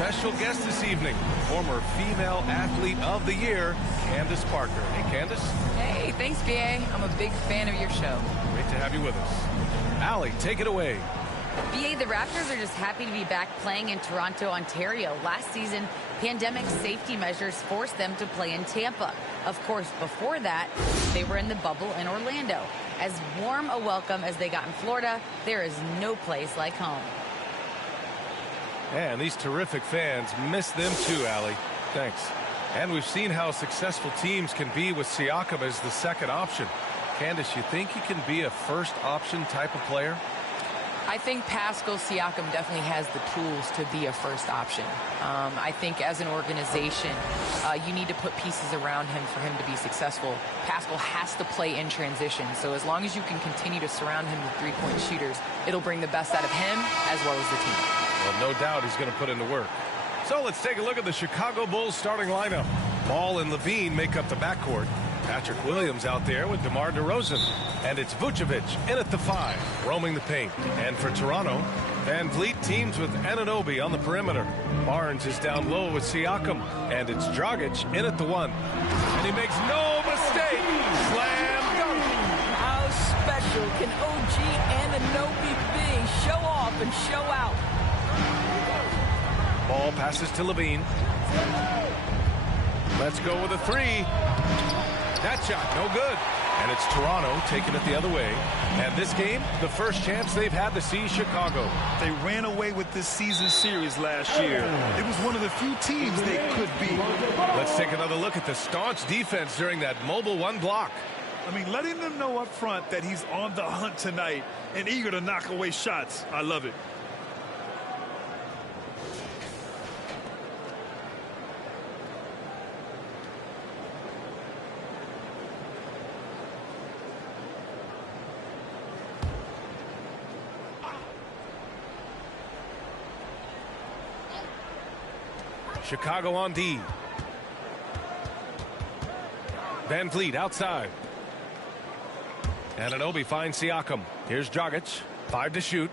special guest this evening, former Female Athlete of the Year, Candace Parker. Hey, Candace. Hey, thanks, BA. I'm a big fan of your show. Great to have you with us. Allie, take it away. BA, the Raptors are just happy to be back playing in Toronto, Ontario. Last season, pandemic safety measures forced them to play in Tampa. Of course, before that, they were in the bubble in Orlando. As warm a welcome as they got in Florida, there is no place like home. And these terrific fans miss them too, Allie. Thanks. And we've seen how successful teams can be with Siakam as the second option. Candace, you think he can be a first option type of player? I think Pascal Siakam definitely has the tools to be a first option. I think as an organization, you need to put pieces around him for him to be successful. Pascal has to play in transition, so as long as you can continue to surround him with three-point shooters, it'll bring the best out of him as well as the team. Well, no doubt he's going to put in the work. So let's take a look at the Chicago Bulls starting lineup. Ball and Levine make up the backcourt. Patrick Williams out there with DeMar DeRozan. And it's Vucevic in at the 5, roaming the paint. And for Toronto, Van Vliet teams with Anunoby on the perimeter. Barnes is down low with Siakam. And it's Dragic in at the 1. And he makes no mistake. Slam dunk. How special can OG Anunoby be? Show off and show out. Ball passes to Levine. Let's go with a 3. That shot, no good. And it's Toronto taking it the other way. And this game, the first chance they've had to see Chicago. They ran away with this season series last year. It was one of the few teams they could beat. Let's take another look at the staunch defense during that mobile 1 block. I mean, letting them know up front that he's on the hunt tonight and eager to knock away shots. I love it. Chicago on D. Van Vliet outside. Anunoby finds Siakam. Here's Dragic. 5 to shoot.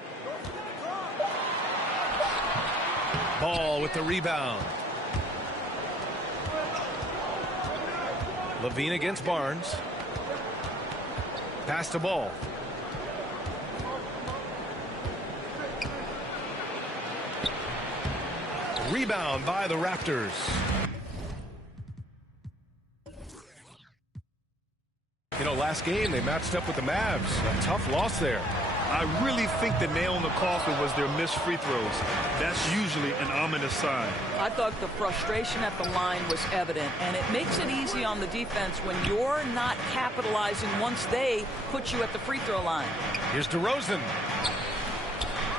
Ball with the rebound. Levine against Barnes. Pass the ball. Rebound by the Raptors. You know, last game they matched up with the Mavs. A tough loss there. I really think the nail in the coffin was their missed free throws. That's usually an ominous sign. I thought the frustration at the line was evident, and it makes it easy on the defense when you're not capitalizing once they put you at the free throw line. Here's DeRozan.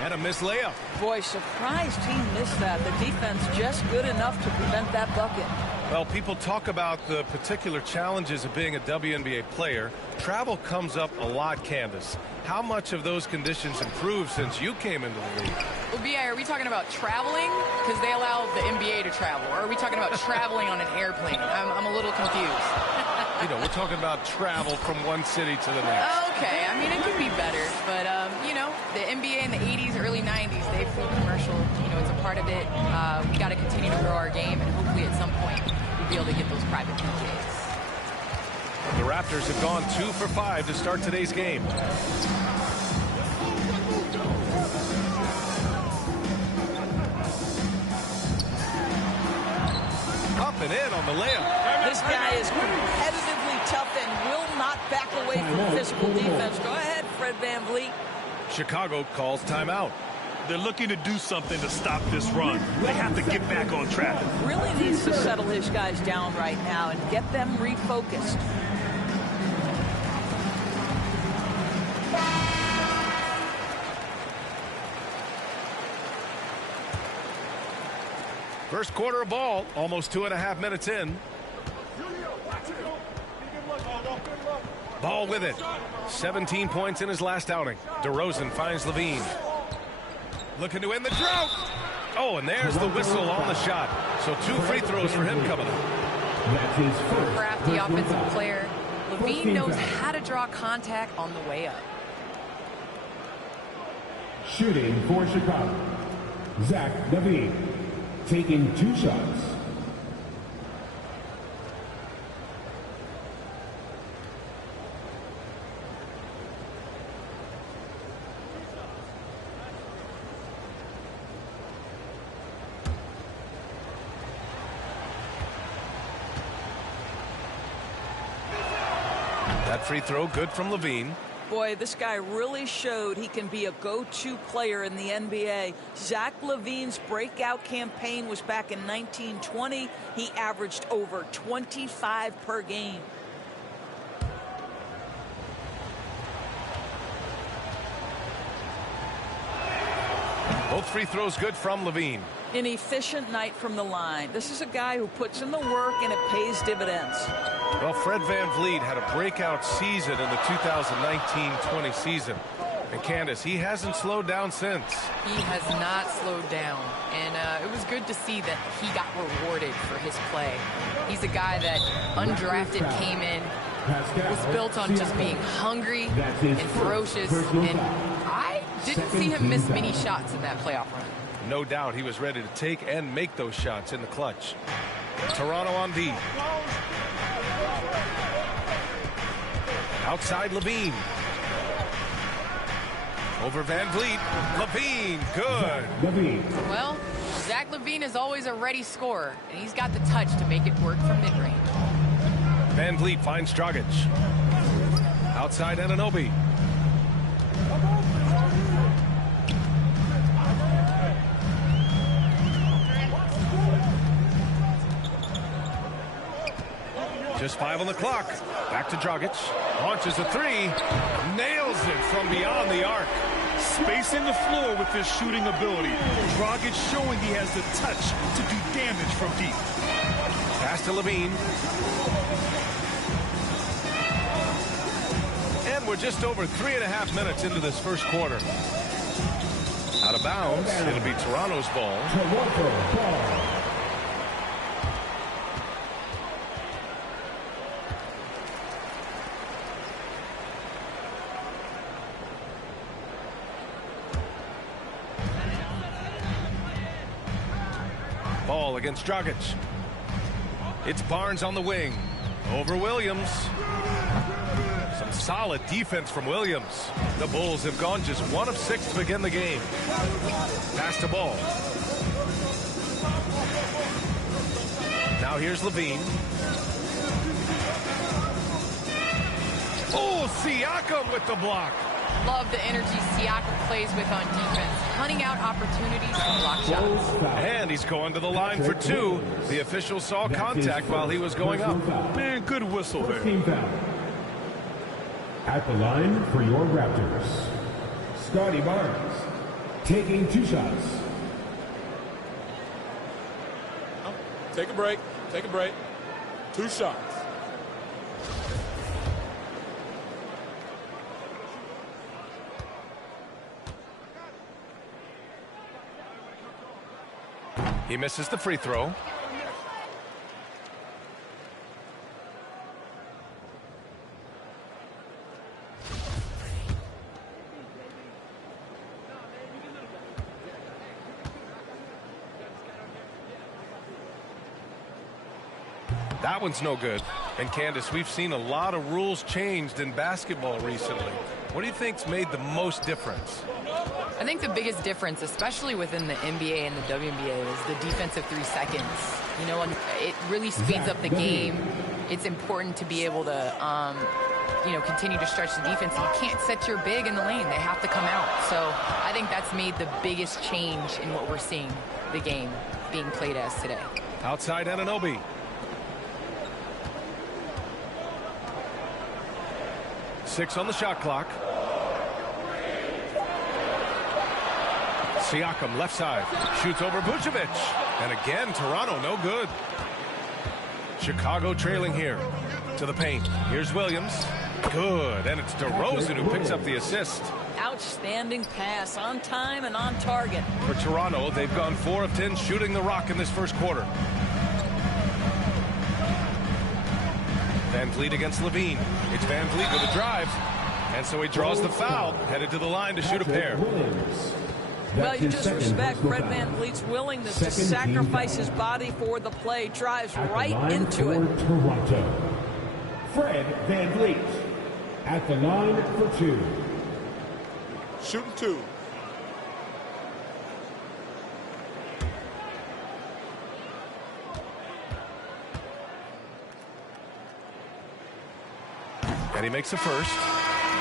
And a missed layup. Boy, surprised he missed that. The defense just good enough to prevent that bucket. Well, people talk about the particular challenges of being a WNBA player. Travel comes up a lot, Candace. How much of those conditions improved since you came into the league? Well, B.I., are we talking about traveling? Because they allow the NBA to travel. Or are we talking about traveling on an airplane? I'm a little confused. You know, we're talking about travel from one city to the next. Okay, I mean, it could be better. But, you know, the NBA in the 80s, early 90s, they flew commercial. You know, it's a part of it. We got to continue to grow our game, and hopefully at some point we'll be able to get those private PJs. The Raptors have gone 2 for 5 to start today's game. Up and in on the layup. This guy is competitively tough and will not back away from physical defense. Go ahead, Fred VanVleet. Chicago calls timeout. They're looking to do something to stop this run. They have to get back on track. Really needs to settle his guys down right now and get them refocused. First quarter of ball, almost 2.5 minutes in. Ball with it. 17 points in his last outing. DeRozan finds Levine. Looking to end the drought. Oh, and there's the whistle on the shot. So 2 free throws for him coming up. Crafty offensive player. Levine knows how to draw contact on the way up. Shooting for Chicago, Zach LaVine. taking 2 shots. That free throw good from Levine. Boy, this guy really showed he can be a go-to player in the NBA. Zach LaVine's breakout campaign was back in 1920. He averaged over 25 per game. Both free throws good from Levine. An efficient night from the line. This is a guy who puts in the work and it pays dividends. Well, Fred VanVleet had a breakout season in the 2019-20 season. And Candace, he hasn't slowed down since. He has not slowed down. And it was good to see that he got rewarded for his play. He's a guy that undrafted came in, was built on just being hungry and ferocious. And I didn't see him miss many shots in that playoff run. No doubt he was ready to take and make those shots in the clutch. Toronto on D. Outside Levine. Over VanVleet. Levine, good. Well, Zach LaVine is always a ready scorer, and he's got the touch to make it work from mid-range. VanVleet finds Dragic. Outside Anunoby. Just 5 on the clock. Back to Dragic. Launches a 3. Nails it from beyond the arc. Spacing the floor with his shooting ability. Dragic showing he has the touch to do damage from deep. Pass to Levine. And we're just over 3.5 minutes into this first quarter. Out of bounds. It'll be Toronto's ball. Toronto ball. Ball against Dragic. It's Barnes on the wing. Over Williams. Some solid defense from Williams. The Bulls have gone just 1 of 6 to begin the game. Pass to Ball. Now here's Levine. Oh, Siakam with the block. Love the energy Siakam plays with on defense, hunting out opportunities to block shots. And he's going to the line for 2. The official saw contact while he was going up. Man, good whistle there. Team foul. At the line for your Raptors, Scotty Barnes, taking 2 shots. Take a break. Take a break. 2 shots. He misses the free throw. That one's no good. And Candace, we've seen a lot of rules changed in basketball recently. What do you think's made the most difference? I think the biggest difference, especially within the NBA and the WNBA, is the defensive 3 seconds. You know, and it really speeds up the game. It's important to be able to, you know, continue to stretch the defense. You can't set your big in the lane. They have to come out. So I think that's made the biggest change in what we're seeing the game being played as today. Outside Anunoby. Six on the shot clock. Siakam left side. Shoots over Vucevic. And again, Toronto no good. Chicago trailing here. To the paint. Here's Williams. Good. And it's DeRozan who picks up the assist. Outstanding pass, on time and on target. For Toronto, they've gone 4 of 10 shooting the rock in this first quarter. VanVleet against Levine. It's VanVleet with a drive. And so he draws the foul. Headed to the line to shoot a pair. Well, you just respect Fred VanVleet's willingness to sacrifice his body for the play. Drives right into it. Toronto. Fred VanVleet at the line for 2. Shooting 2. And he makes the first.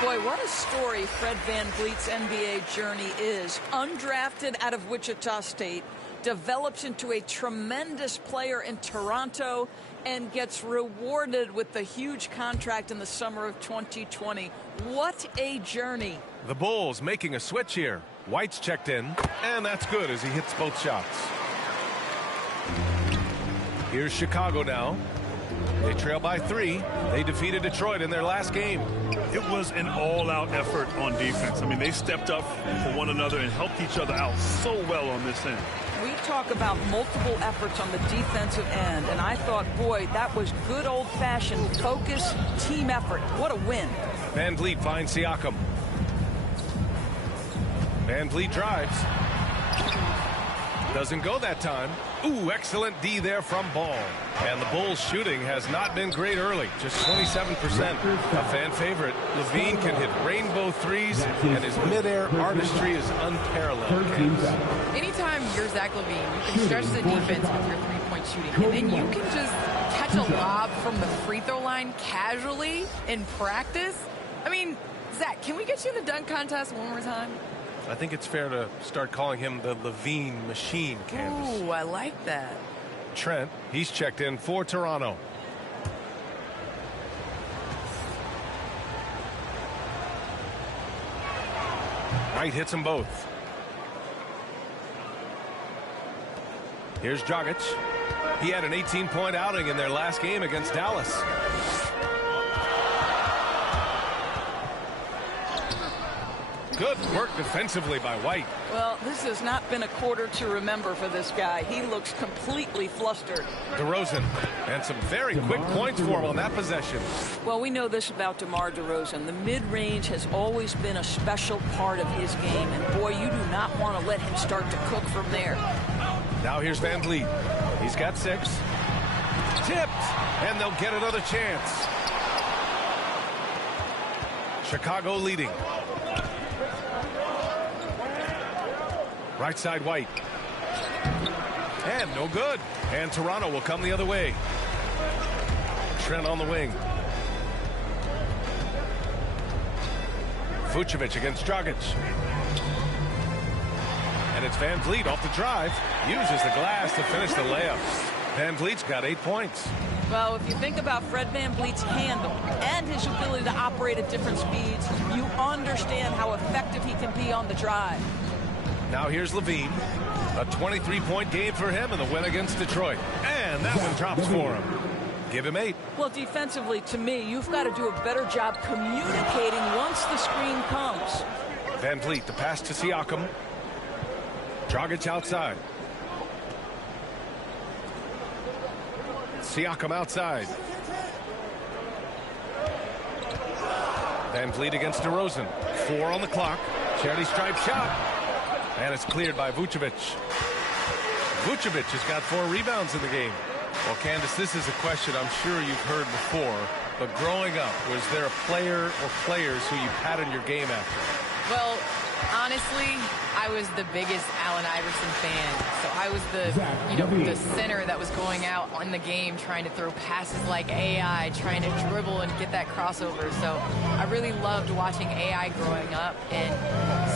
Boy, what a story Fred VanVleet's NBA journey is. Undrafted out of Wichita State, develops into a tremendous player in Toronto, and gets rewarded with the huge contract in the summer of 2020. What a journey. The Bulls making a switch here. White's checked in, and that's good as he hits both shots. Here's Chicago now. They trail by 3. They defeated Detroit in their last game. It was an all-out effort on defense. I mean, they stepped up for one another and helped each other out so well on this end. We talk about multiple efforts on the defensive end, and I thought, boy, that was good old-fashioned focus, team effort. What a win. VanVleet finds Siakam. VanVleet drives. Doesn't go that time. Ooh, excellent D there from Ball. And the Bulls shooting has not been great early. Just 27%. A fan favorite. LaVine can hit rainbow threes, and his midair artistry is unparalleled. Anytime you're Zach LaVine, you can stretch the defense with your three-point shooting. And then you can just catch a lob from the free throw line casually in practice. I mean, Zach, can we get you in the dunk contest one more time? I think it's fair to start calling him the LaVine machine, Candace. Ooh, I like that. Trent, he's checked in for Toronto. White hits them both. Here's Dragic. He had an 18-point outing in their last game against Dallas. Good work defensively by White. Well, this has not been a quarter to remember for this guy. He looks completely flustered. DeRozan, and some very quick points for him on that possession. Well, we know this about DeMar DeRozan. The mid-range has always been a special part of his game, and boy, you do not want to let him start to cook from there. Now here's VanVleet. He's got 6. Tipped, and they'll get another chance. Chicago leading. Right side White. And no good. And Toronto will come the other way. Trent on the wing. Vucevic against Dragic. And it's VanVleet off the drive. Uses the glass to finish the layup. VanVleet's got 8 points. Well, if you think about Fred VanVleet's handle and his ability to operate at different speeds, you understand how effective he can be on the drive. Now here's LaVine. A 23-point game for him in the win against Detroit. And that one drops for him. Give him 8. Well, defensively, to me, you've got to do a better job communicating once the screen comes. VanVleet, the pass to Siakam. Dragic outside. Siakam outside. VanVleet against DeRozan. 4 on the clock. Charity stripe shot. And it's cleared by Vucevic. Vucevic has got 4 rebounds in the game. Well, Candace, this is a question I'm sure you've heard before. But growing up, was there a player or players who you patterned your game after? Well, honestly, I was the biggest Allen Iverson fan. So I was the center that was going out on the game trying to throw passes like AI, trying to dribble and get that crossover. So I really loved watching AI growing up. And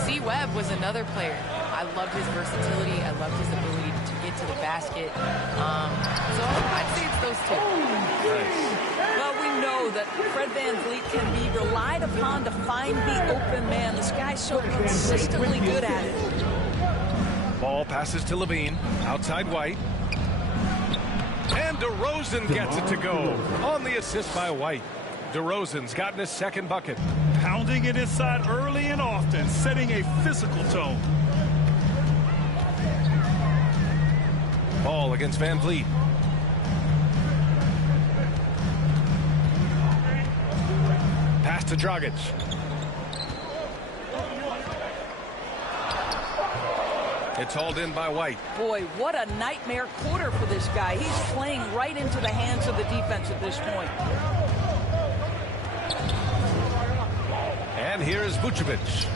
C. Webb was another player. I loved his versatility. I loved his ability to get to the basket. So I'd say it's those 2. Well, we know that Fred VanVleet can be relied upon to find the open man. This guy's so consistently good at it. Ball passes to LaVine. Outside White. And DeRozan gets it to go on the assist by White. DeRozan's gotten his 2nd bucket. Pounding it inside early and often, setting a physical tone. Ball against VanVleet. Pass to Dragic. It's hauled in by White. Boy, what a nightmare quarter for this guy. He's playing right into the hands of the defense at this point. And here's Vucevic.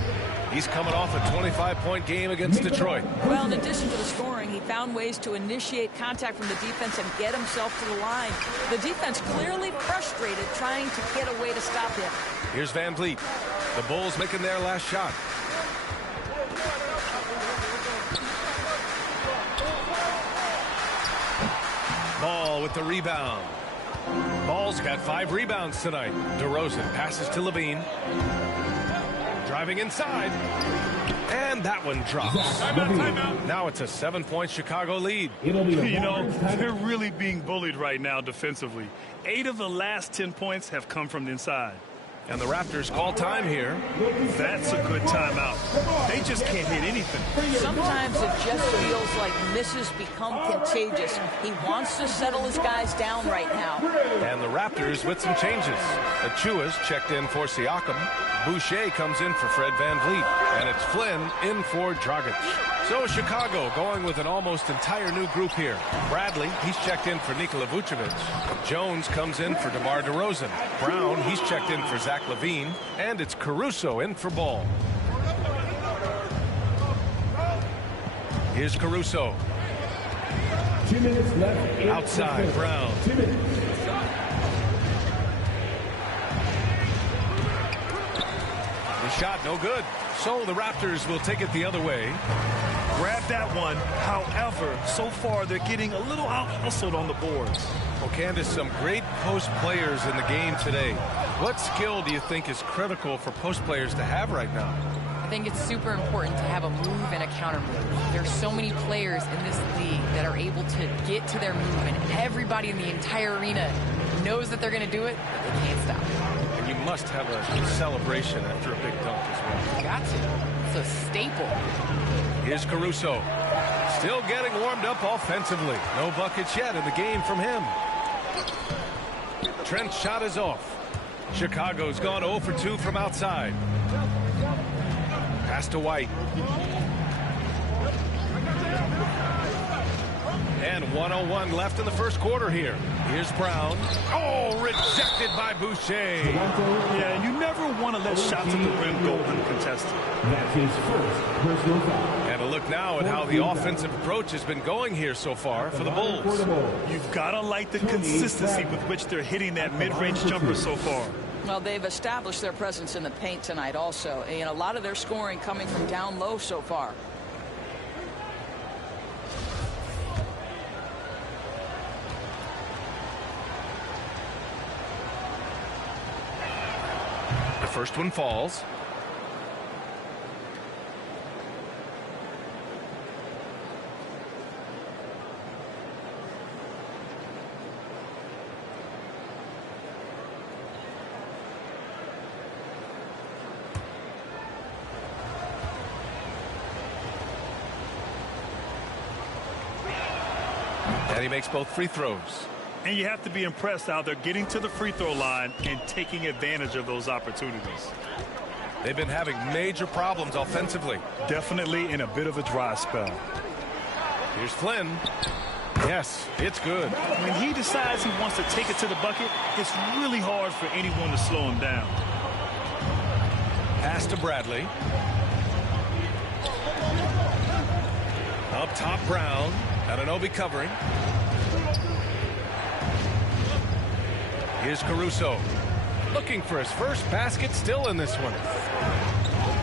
He's coming off a 25-point game against Detroit. Well, in addition to the scoring, he found ways to initiate contact from the defense and get himself to the line. The defense clearly frustrated, trying to get a way to stop him. Here's Van Vliet. The Bulls making their last shot. Ball with the rebound. Ball's got 5 rebounds tonight. DeRozan passes to Levine. Driving inside. And that one drops. Timeout. Now it's a 7-point Chicago lead. You know, they're really being bullied right now defensively. 8 of the last 10 points have come from the inside. And the Raptors call time here. That's a good timeout. They just can't hit anything. Sometimes it just feels like misses become contagious. He wants to settle his guys down right now. And the Raptors with some changes. Achua's checked in for Siakam. Boucher comes in for Fred Van Vliet. And it's Flynn in for Dragic. So Chicago going with an almost entire new group here. Bradley, he's checked in for Nikola Vucevic. Jones comes in for DeMar DeRozan. Brown, he's checked in for Zach LaVine. And it's Caruso in for Ball. Here's Caruso. 2 minutes left. Outside, Brown. 2 minutes. The shot no good. So the Raptors will take it the other way. Grab that one. However, so far they're getting a little out-hustled on the boards. Well, Candace, some great post players in the game today. What skill do you think is critical for post players to have right now? I think it's super important to have a move and a counter move. There's so many players in this league that are able to get to their move, and everybody in the entire arena knows that they're going to do it, but they can't stop. And you must have a celebration after a big dunk as well. You got to. It's a staple. Here's Caruso. Still getting warmed up offensively. No buckets yet in the game from him. Trent's shot is off. Chicago's gone 0 for 2 from outside. Pass to White. And 1:01 left in the first quarter here. Here's Brown. Oh, rejected by Boucher. Yeah, and you never want to let shots at the rim go uncontested. That's his first personal foul. And a look now at how the offensive approach has been going here so far for the Bulls. You've got to like the consistency with which they're hitting that mid-range jumper so far. Well, they've established their presence in the paint tonight also. And a lot of their scoring coming from down low so far. The first one falls. And he makes both free throws. And you have to be impressed how they're getting to the free throw line and taking advantage of those opportunities. They've been having major problems offensively. Definitely in a bit of a dry spell. Here's Flynn. Yes, it's good. When he decides he wants to take it to the bucket, it's really hard for anyone to slow him down. Pass to Bradley. Up top, Brown. Anunoby covering. Here's Caruso. Looking for his first basket, still in this one.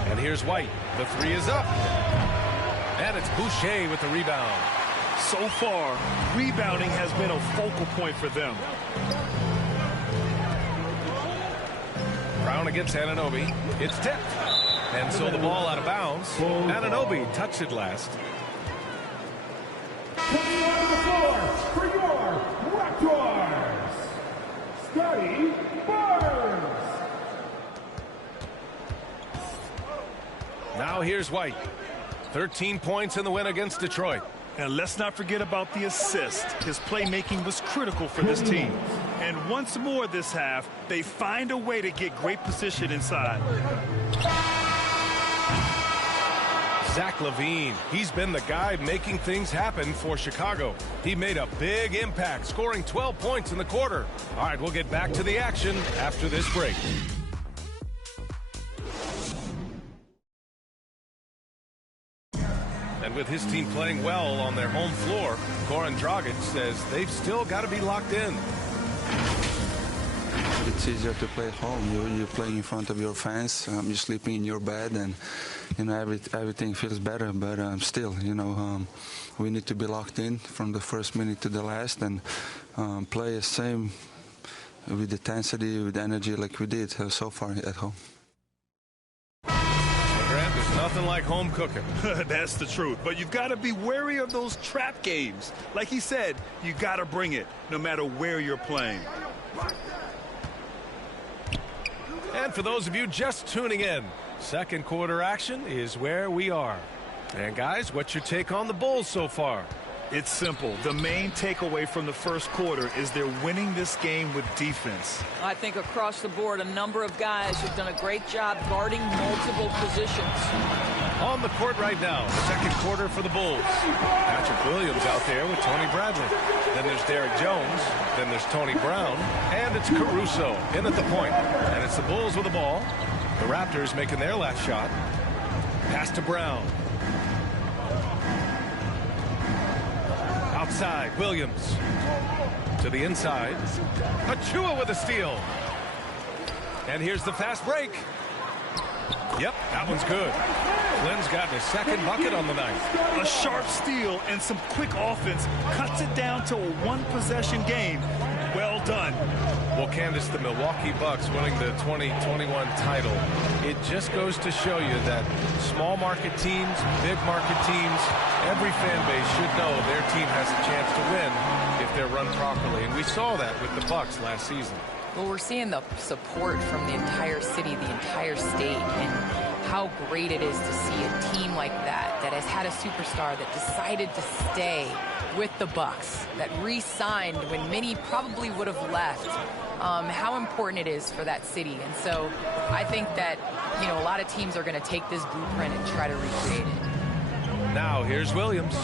And here's White. The three is up. And it's Boucher with the rebound. So far, rebounding has been a focal point for them. Brown against Anunoby. It's tipped. And so the ball out of bounds. Anunoby touched it last. Coming on the floor for your Raptors, Scotty Barnes. Now here's White. 13 points in the win against Detroit. And let's not forget about the assist. His playmaking was critical for this team. And once more this half, they find a way to get great position inside. Zach LaVine, he's been the guy making things happen for Chicago. He made a big impact, scoring 12 points in the quarter. All right, we'll get back to the action after this break. And with his team playing well on their home floor, Goran Dragic says they've still got to be locked in. It's easier to play at home. You play in front of your fans. You're sleeping in your bed, and everything feels better. But still, we need to be locked in from the first minute to the last, and play the same with intensity, with energy, like we did so far at home. Grant, there's nothing like home cooking. That's the truth. But you've got to be wary of those trap games. Like he said, you got to bring it, no matter where you're playing. And for those of you just tuning in, second quarter action is where we are. And guys, what's your take on the Bulls so far? It's simple. The main takeaway from the first quarter is they're winning this game with defense. I think across the board, a number of guys have done a great job guarding multiple positions. On the court right now, second quarter for the Bulls. Patrick Williams out there with Tony Bradley. Then there's Derek Jones. Then there's Tony Brown. And it's Caruso in at the point. And it's the Bulls with the ball. The Raptors making their last shot. Pass to Brown. Outside, Williams. To the inside. Achua with a steal. And here's the fast break. Yep, that one's good. Flynn's gotten his second bucket on the night. A sharp steal and some quick offense cuts it down to a one-possession game. Well done. Well, Candace, the Milwaukee Bucks winning the 2021 title, it just goes to show you that small market teams, big market teams, every fan base should know their team has a chance to win if they're run properly. And we saw that with the Bucks last season. Well, we're seeing the support from the entire city, the entire state, and how great it is to see a team like that has had a superstar that decided to stay with the Bucks, that re-signed when many probably would have left. How important it is for that city. And so I think that, a lot of teams are going to take this blueprint and try to recreate it. Now here's Williams.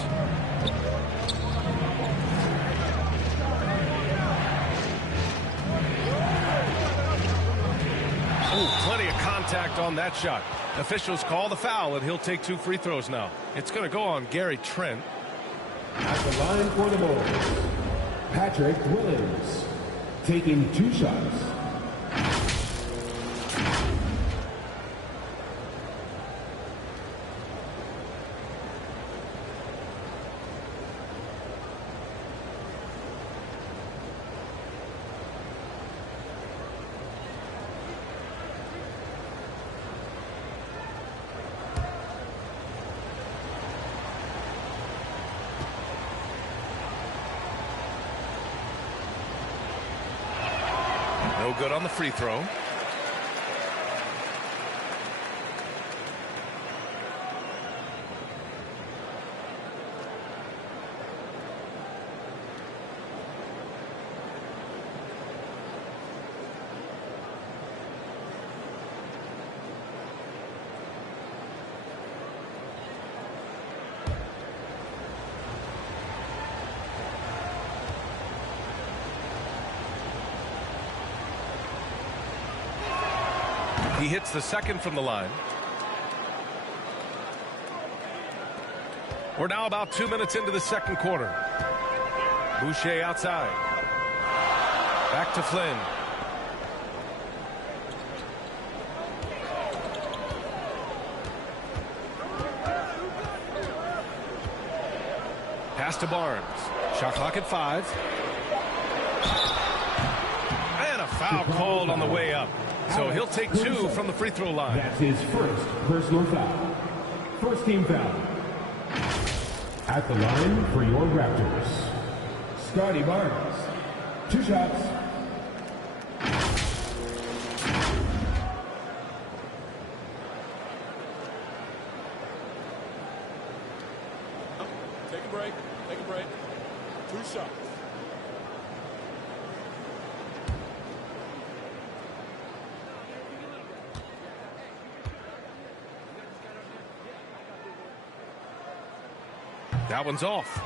Plenty of contact on that shot. Officials call the foul, and he'll take 2 free throws now. It's going to go on Gary Trent. At the line for the Bulls, Patrick Williams, taking 2 shots. No good on the free throw. He hits the second from the line. We're now about 2 minutes into the second quarter. Boucher outside. Back to Flynn. Pass to Barnes. Shot clock at 5. And a foul called on the way up. So he'll take 2 from the free throw line. That's his first personal foul. First team foul. At the line for your Raptors, Scotty Barnes. 2 shots. Take a break. Take a break. 2 shots. That one's off.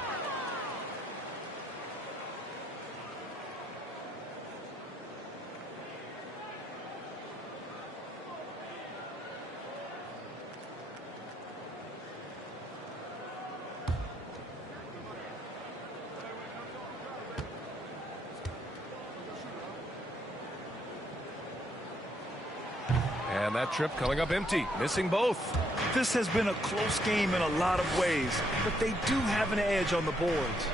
And that trip coming up empty, missing both. This has been a close game in a lot of ways, but they do have an edge on the boards.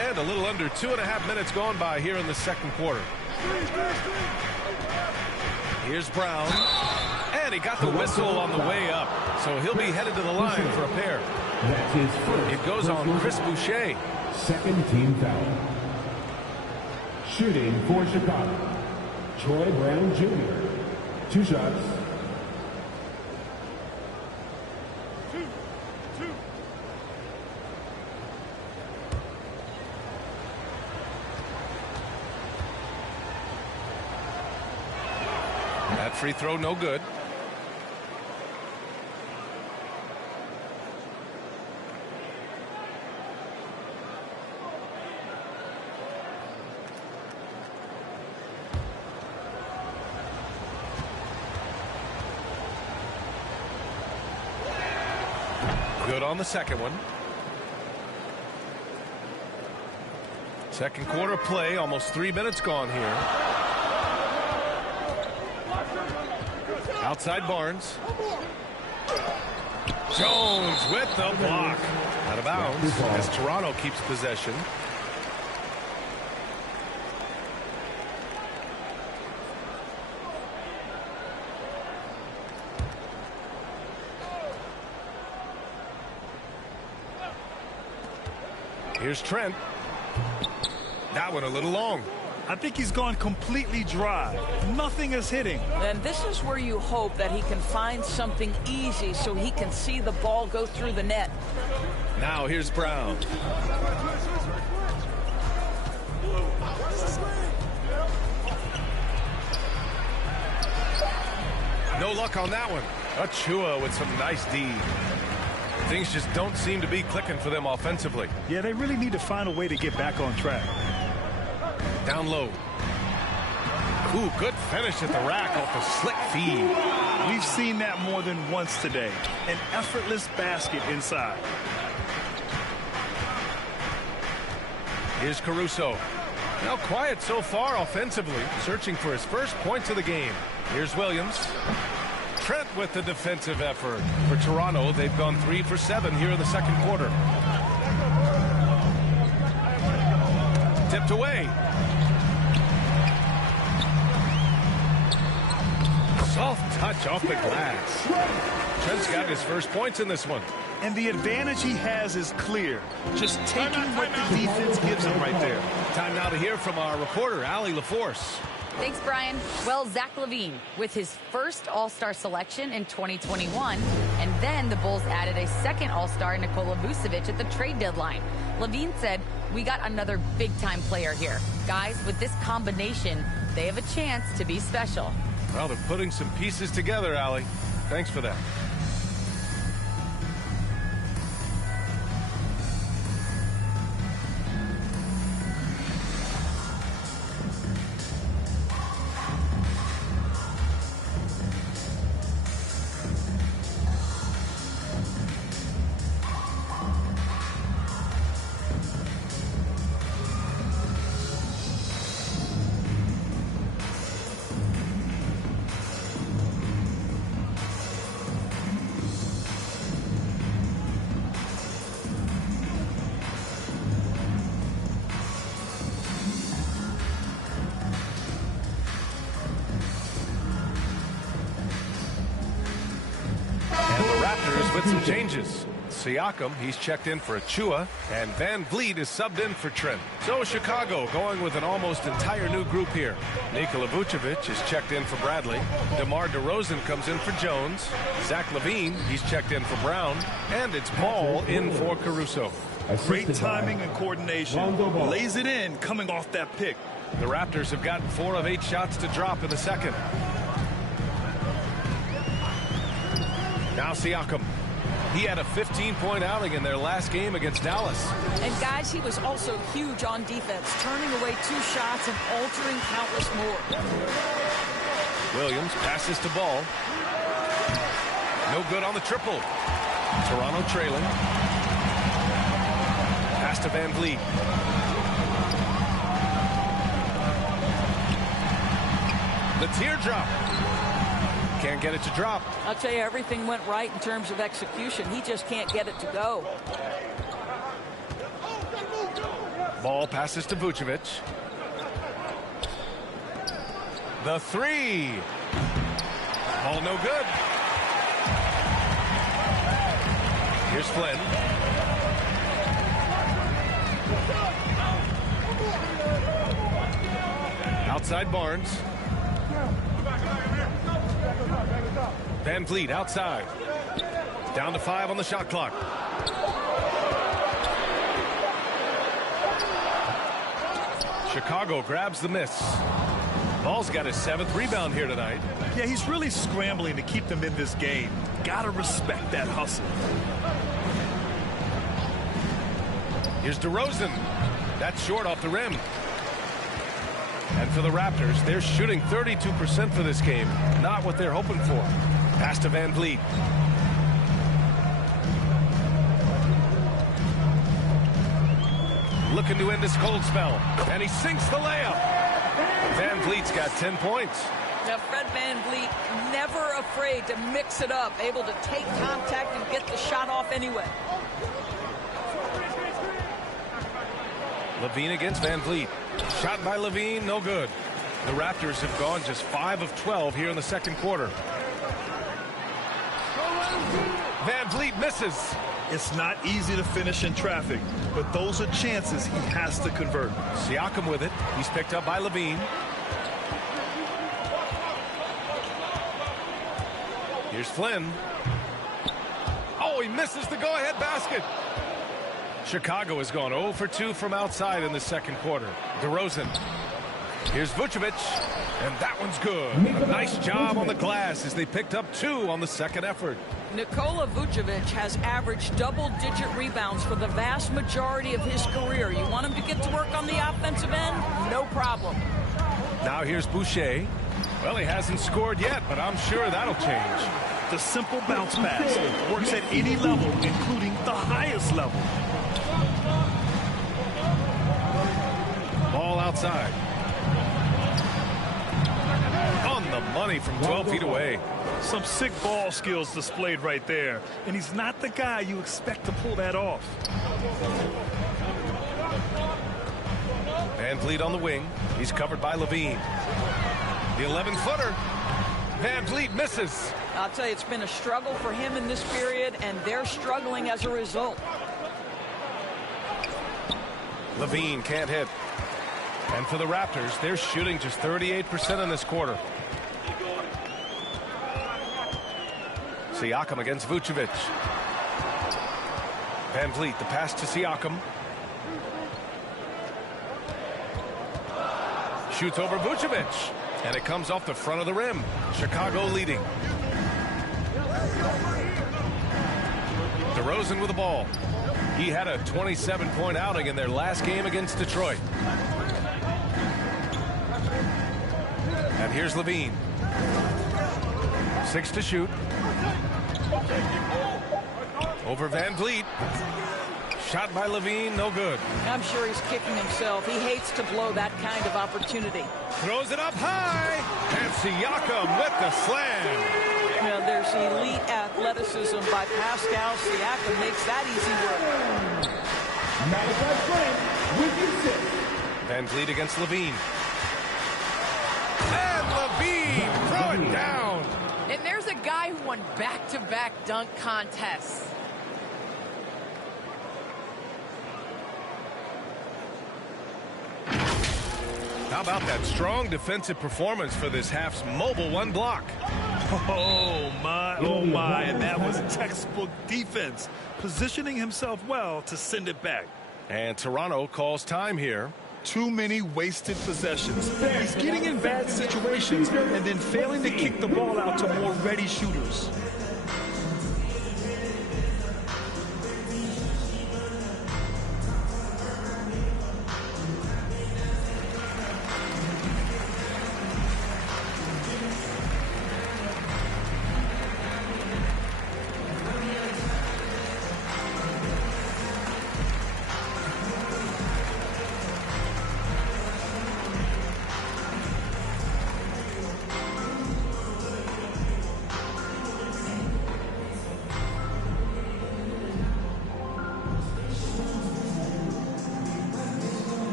And a little under 2.5 minutes gone by here in the second quarter. Here's Brown. And he got the whistle on the way up. So he'll be headed to the line for a pair. That's his first. It goes on Chris Boucher. Second team foul. Shooting for Chicago, Troy Brown Jr. 2 shots. That free throw no good. Good on the second one. Second quarter play, almost 3 minutes gone here. Outside Barnes. Jones with the block. Out of bounds as Toronto keeps possession. Here's Trent. That one a little long. I think he's gone completely dry. Nothing is hitting. And this is where you hope that he can find something easy so he can see the ball go through the net. Now here's Brown. No luck on that one. Achua with some nice D. Things just don't seem to be clicking for them offensively. Yeah, they really need to find a way to get back on track. Down low. Ooh, good finish at the rack off a slick feed. We've seen that more than once today. An effortless basket inside. Here's Caruso. Now quiet so far offensively, searching for his first points of the game. Here's Williams. Trent with the defensive effort. For Toronto, they've gone 3 for 7 here in the second quarter. Tipped away. Soft touch off the glass. Trent's got his first points in this one. And the advantage he has is clear. Just taking what the defense gives him right there. Time now to hear from our reporter, Allie LaForce. Thanks, Brian. Well, Zach LaVine with his first All-Star selection in 2021, and then the Bulls added a second All-Star, Nikola Vucevic, at the trade deadline. LaVine said, "We got another big-time player here. Guys, with this combination, they have a chance to be special." Well, they're putting some pieces together, Allie. Thanks for that. With some changes. Siakam, he's checked in for Achua, and Van Vliet is subbed in for Trent. So Chicago going with an almost entire new group here. Nikola Vucevic is checked in for Bradley. DeMar DeRozan comes in for Jones. Zach LaVine, he's checked in for Brown. And it's Ball in for Caruso. Great timing and coordination. Lays it in coming off that pick. The Raptors have gotten 4 of 8 shots to drop in the second. Now Siakam. He had a 15-point outing in their last game against Dallas. And guys, he was also huge on defense, turning away 2 shots and altering countless more. Williams passes to Ball. No good on the triple. Toronto trailing. Pass to Van Vliet. The teardrop. Can't get it to drop. I'll tell you, everything went right in terms of execution. He just can't get it to go. Ball passes to Vucevic. The 3. Ball no good. Here's Flynn. Outside Barnes. Van Vliet outside. Down to 5 on the shot clock. Chicago grabs the miss. Ball's got his 7th rebound here tonight. Yeah, he's really scrambling to keep them in this game. Gotta respect that hustle. Here's DeRozan. That's short off the rim. And for the Raptors, they're shooting 32% for this game. Not what they're hoping for. Pass to Van Vliet. Looking to end this cold spell. And he sinks the layup. Van Vliet's got 10 points. Now, Fred Van Vliet, never afraid to mix it up. Able to take contact and get the shot off anyway. Levine against Van Vliet. Shot by Levine, no good. The Raptors have gone just 5 of 12 here in the second quarter. Van Vliet misses. It's not easy to finish in traffic, but those are chances he has to convert. Siakam with it. He's picked up by Levine. Here's Flynn. Oh, he misses the go-ahead basket. Chicago has gone 0 for 2 from outside in the second quarter. DeRozan. Here's Vucevic, and that one's good. A nice job on the glass as they picked up 2 on the second effort. Nikola Vucevic has averaged double-digit rebounds for the vast majority of his career. You want him to get to work on the offensive end? No problem. Now here's Boucher. Well, he hasn't scored yet, but I'm sure that'll change. The simple bounce pass works at any level, including the highest level. Ball outside. On the money from 12 feet away. Some sick ball skills displayed right there. And he's not the guy you expect to pull that off. Van Vliet on the wing. He's covered by Levine. The 11-footer. Van Vliet misses. I'll tell you, it's been a struggle for him in this period, and they're struggling as a result. Levine can't hit. And for the Raptors, they're shooting just 38% in this quarter. Siakam against Vucevic. Van Vliet, the pass to Siakam. Shoots over Vucevic. And it comes off the front of the rim. Chicago leading. DeRozan with the ball. He had a 27-point outing in their last game against Detroit. And here's Levine. 6 to shoot. Over Van Vliet. Shot by Levine, no good. I'm sure he's kicking himself. He hates to blow that kind of opportunity. Throws it up high. And Siakam with the slam. Now, there's elite athleticism by Pascal Siakam. Makes that easy work. Van Vliet against Levine. And Levine throw it down. And there's a guy who won back-to-back dunk contests. How about that strong defensive performance for this half's mobile one block? Oh, my. And that was textbook defense. Positioning himself well to send it back. And Toronto calls time here. Too many wasted possessions. He's getting in bad situations and then failing to kick the ball out to more ready shooters.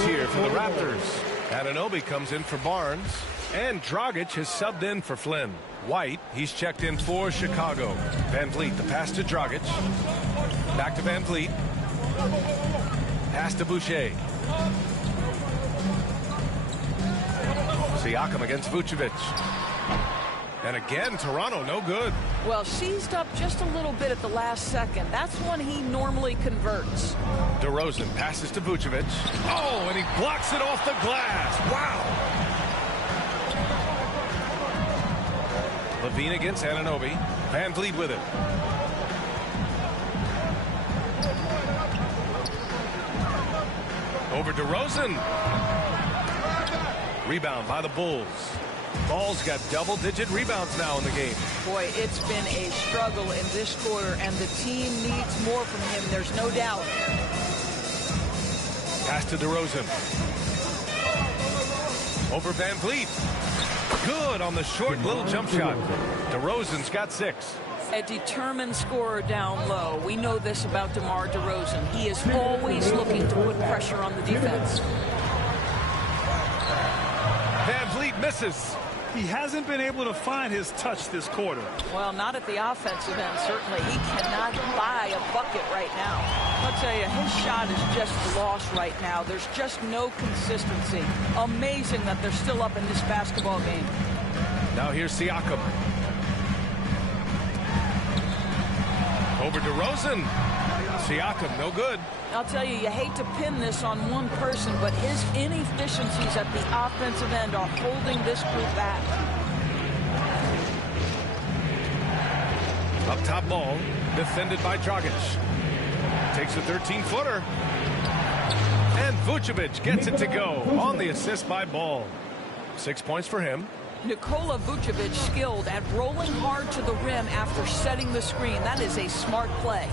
is here for the Raptors. Anunoby comes in for Barnes. And Dragic has subbed in for Flynn. White, he's checked in for Chicago. Van Vliet, the pass to Dragic. Back to Van Vliet. Pass to Boucher. Siakam against Vucevic. And again, Toronto, no good. Well, seized up just a little bit at the last second. That's when he normally converts. DeRozan passes to Vucevic. Oh, and he blocks it off the glass. Wow. Levine against Anunoby. Van Vliet with it. Over DeRozan. Rebound by the Bulls. Ball's got double-digit rebounds now in the game. Boy, it's been a struggle in this quarter, and the team needs more from him. There's no doubt. Pass to DeRozan. Over Van Vliet. Good on the short little jump shot. DeRozan's got 6. A determined scorer down low. We know this about DeMar DeRozan. He is always looking to put pressure on the defense. Van Vliet misses. He hasn't been able to find his touch this quarter. Well, not at the offensive end, certainly. He cannot buy a bucket right now. I'll tell you, his shot is just lost right now. There's just no consistency. Amazing that they're still up in this basketball game. Now here's Siakam. Over DeRozan. Siakam, no good. I'll tell you, you hate to pin this on one person, but his inefficiencies at the offensive end are holding this group back. Up top ball, defended by Dragic. Takes a 13-footer. And Vucevic gets it to go on the assist by Ball. 6 points for him. Nikola Vucevic skilled at rolling hard to the rim after setting the screen. That is a smart play.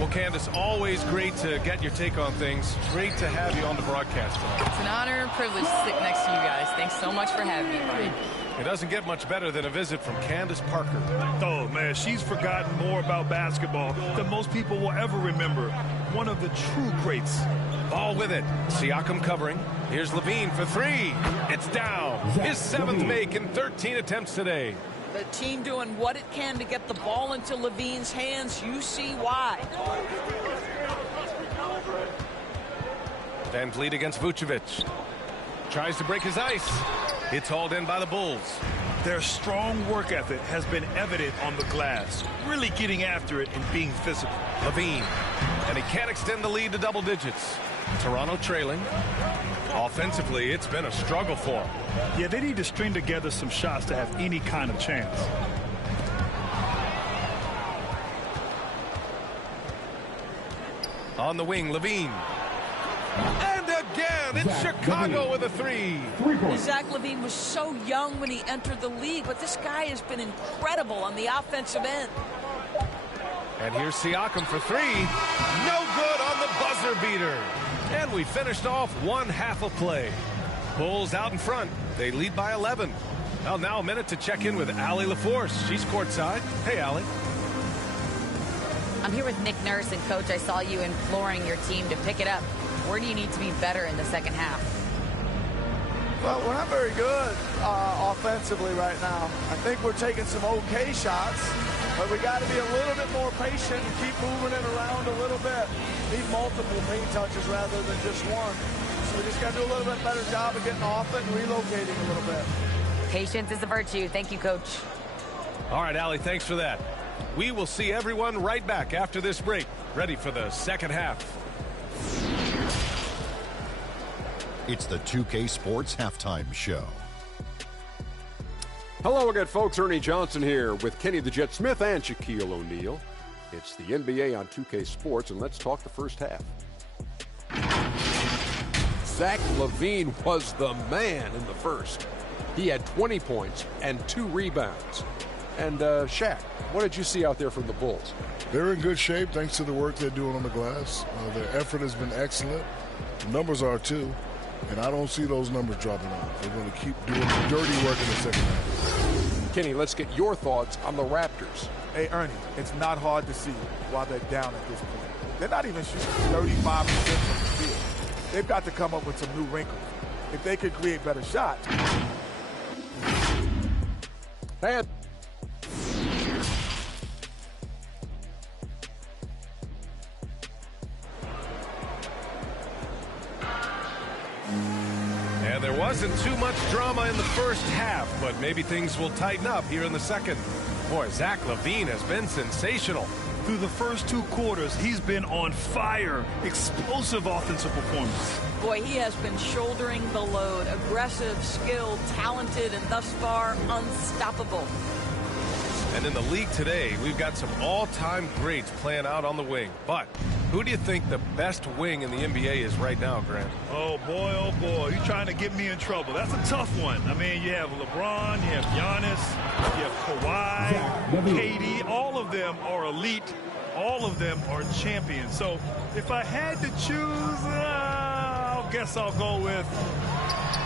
Well, Candace, always great to get your take on things. Great to have you on the broadcast. It's an honor and privilege to sit next to you guys. Thanks so much for having me, Brian. It doesn't get much better than a visit from Candace Parker. Oh, man, she's forgotten more about basketball than most people will ever remember. One of the true greats. Ball with it. Siakam covering. Here's Levine for 3. It's down. His 7th make in 13 attempts today. The team doing what it can to get the ball into Levine's hands. You see why. Van Vliet against Vucevic. Tries to break his ice. It's hauled in by the Bulls. Their strong work ethic has been evident on the glass, really getting after it and being physical. Levine, and he can't extend the lead to double digits. Toronto trailing. Offensively, it's been a struggle for them. Yeah, they need to string together some shots to have any kind of chance. On the wing, Levine. And again, it's Chicago with a 3. Zach LaVine was so young when he entered the league, but this guy has been incredible on the offensive end. And here's Siakam for 3. No good on the buzzer beater. And we finished off one half of play. Bulls out in front. They lead by 11. Well, now a minute to check in with Allie LaForce. She's courtside. Hey, Allie. I'm here with Nick Nurse, and Coach, I saw you imploring your team to pick it up. Where do you need to be better in the second half? Well, we're not very good offensively right now. I think we're taking some okay shots, but we got to be a little bit more patient and keep moving it around a little bit. Need multiple paint touches rather than just one. So we just got to do a little bit better job of getting off it and relocating a little bit. Patience is a virtue. Thank you, Coach. All right, Allie, thanks for that. We will see everyone right back after this break, ready for the second half. It's the 2K Sports Halftime Show. Hello again, folks. Ernie Johnson here with Kenny the Jet Smith and Shaquille O'Neal. It's the NBA on 2K Sports, and let's talk the first half. Zach LaVine was the man in the first. He had 20 points and 2 rebounds. And Shaq, what did you see out there from the Bulls? They're in good shape thanks to the work they're doing on the glass. Their effort has been excellent. The numbers are too. And I don't see those numbers dropping off. They're going to keep doing the dirty work in the second half. Kenny, let's get your thoughts on the Raptors. Hey, Ernie, it's not hard to see why they're down at this point. They're not even shooting 35% from the field. they've got to come up with some new wrinkles if they could create better shots. And there wasn't too much drama in the first half, but maybe things will tighten up here in the second. Boy, Zach LaVine has been sensational. Through the first 2 quarters, he's been on fire. Explosive offensive performance. Boy, he has been shouldering the load. Aggressive, skilled, talented, and thus far unstoppable. And in the league today, we've got some all-time greats playing out on the wing. But who do you think the best wing in the NBA is right now, Grant? Oh, boy, you're trying to get me in trouble. That's a tough one. I mean, you have LeBron, you have Giannis, you have Kawhi, KD. All of them are elite. All of them are champions. So if I had to choose, I guess I'll go with,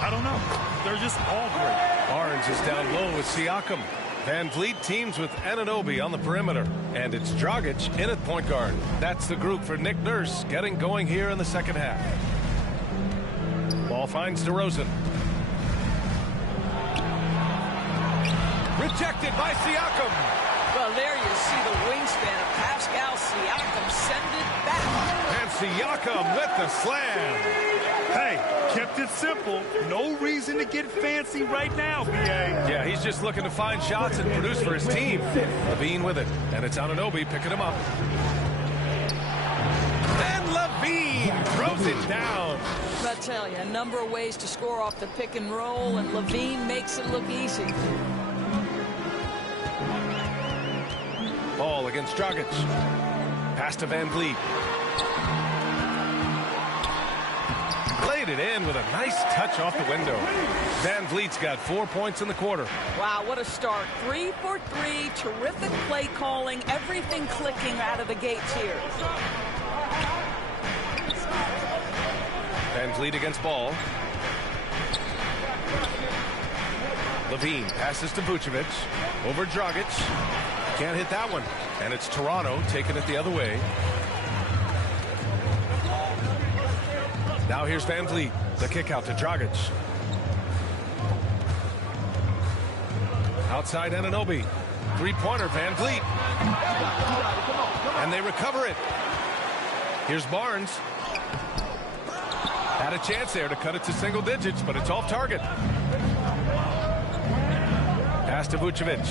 I don't know. They're just all great. Barnes is down low with Siakam. Van Vliet teams with Anunoby on the perimeter. And it's Dragic in at point guard. That's the group for Nick Nurse getting going here in the second half. Ball finds DeRozan. Rejected by Siakam. Well, there you see the wingspan of Pascal Siakam. Send it back. And Siakam with the slam. Hey, kept it simple. No reason to get fancy right now, BA. Yeah, he's just looking to find shots and produce for his team. LaVine with it, and it's Anunoby picking him up. And LaVine throws it down. I tell you, a number of ways to score off the pick and roll, and LaVine makes it look easy. Ball against Dragic. Pass to Van Vliet. Played it in with a nice touch off the window. Van Vliet's got 4 points in the quarter. Wow, what a start. 3 for 3. Terrific play calling. Everything clicking out of the gates here. Van Vliet against Ball. LaVine passes to Vucevic. Over Dragic. Can't hit that one. And it's Toronto taking it the other way. Now here's Van Vliet. The kick out to Dragic. Outside Anunoby. Three-pointer, Van Vliet. And they recover it. Here's Barnes. Had a chance there to cut it to single digits, but it's off target. Pass to Vucevic.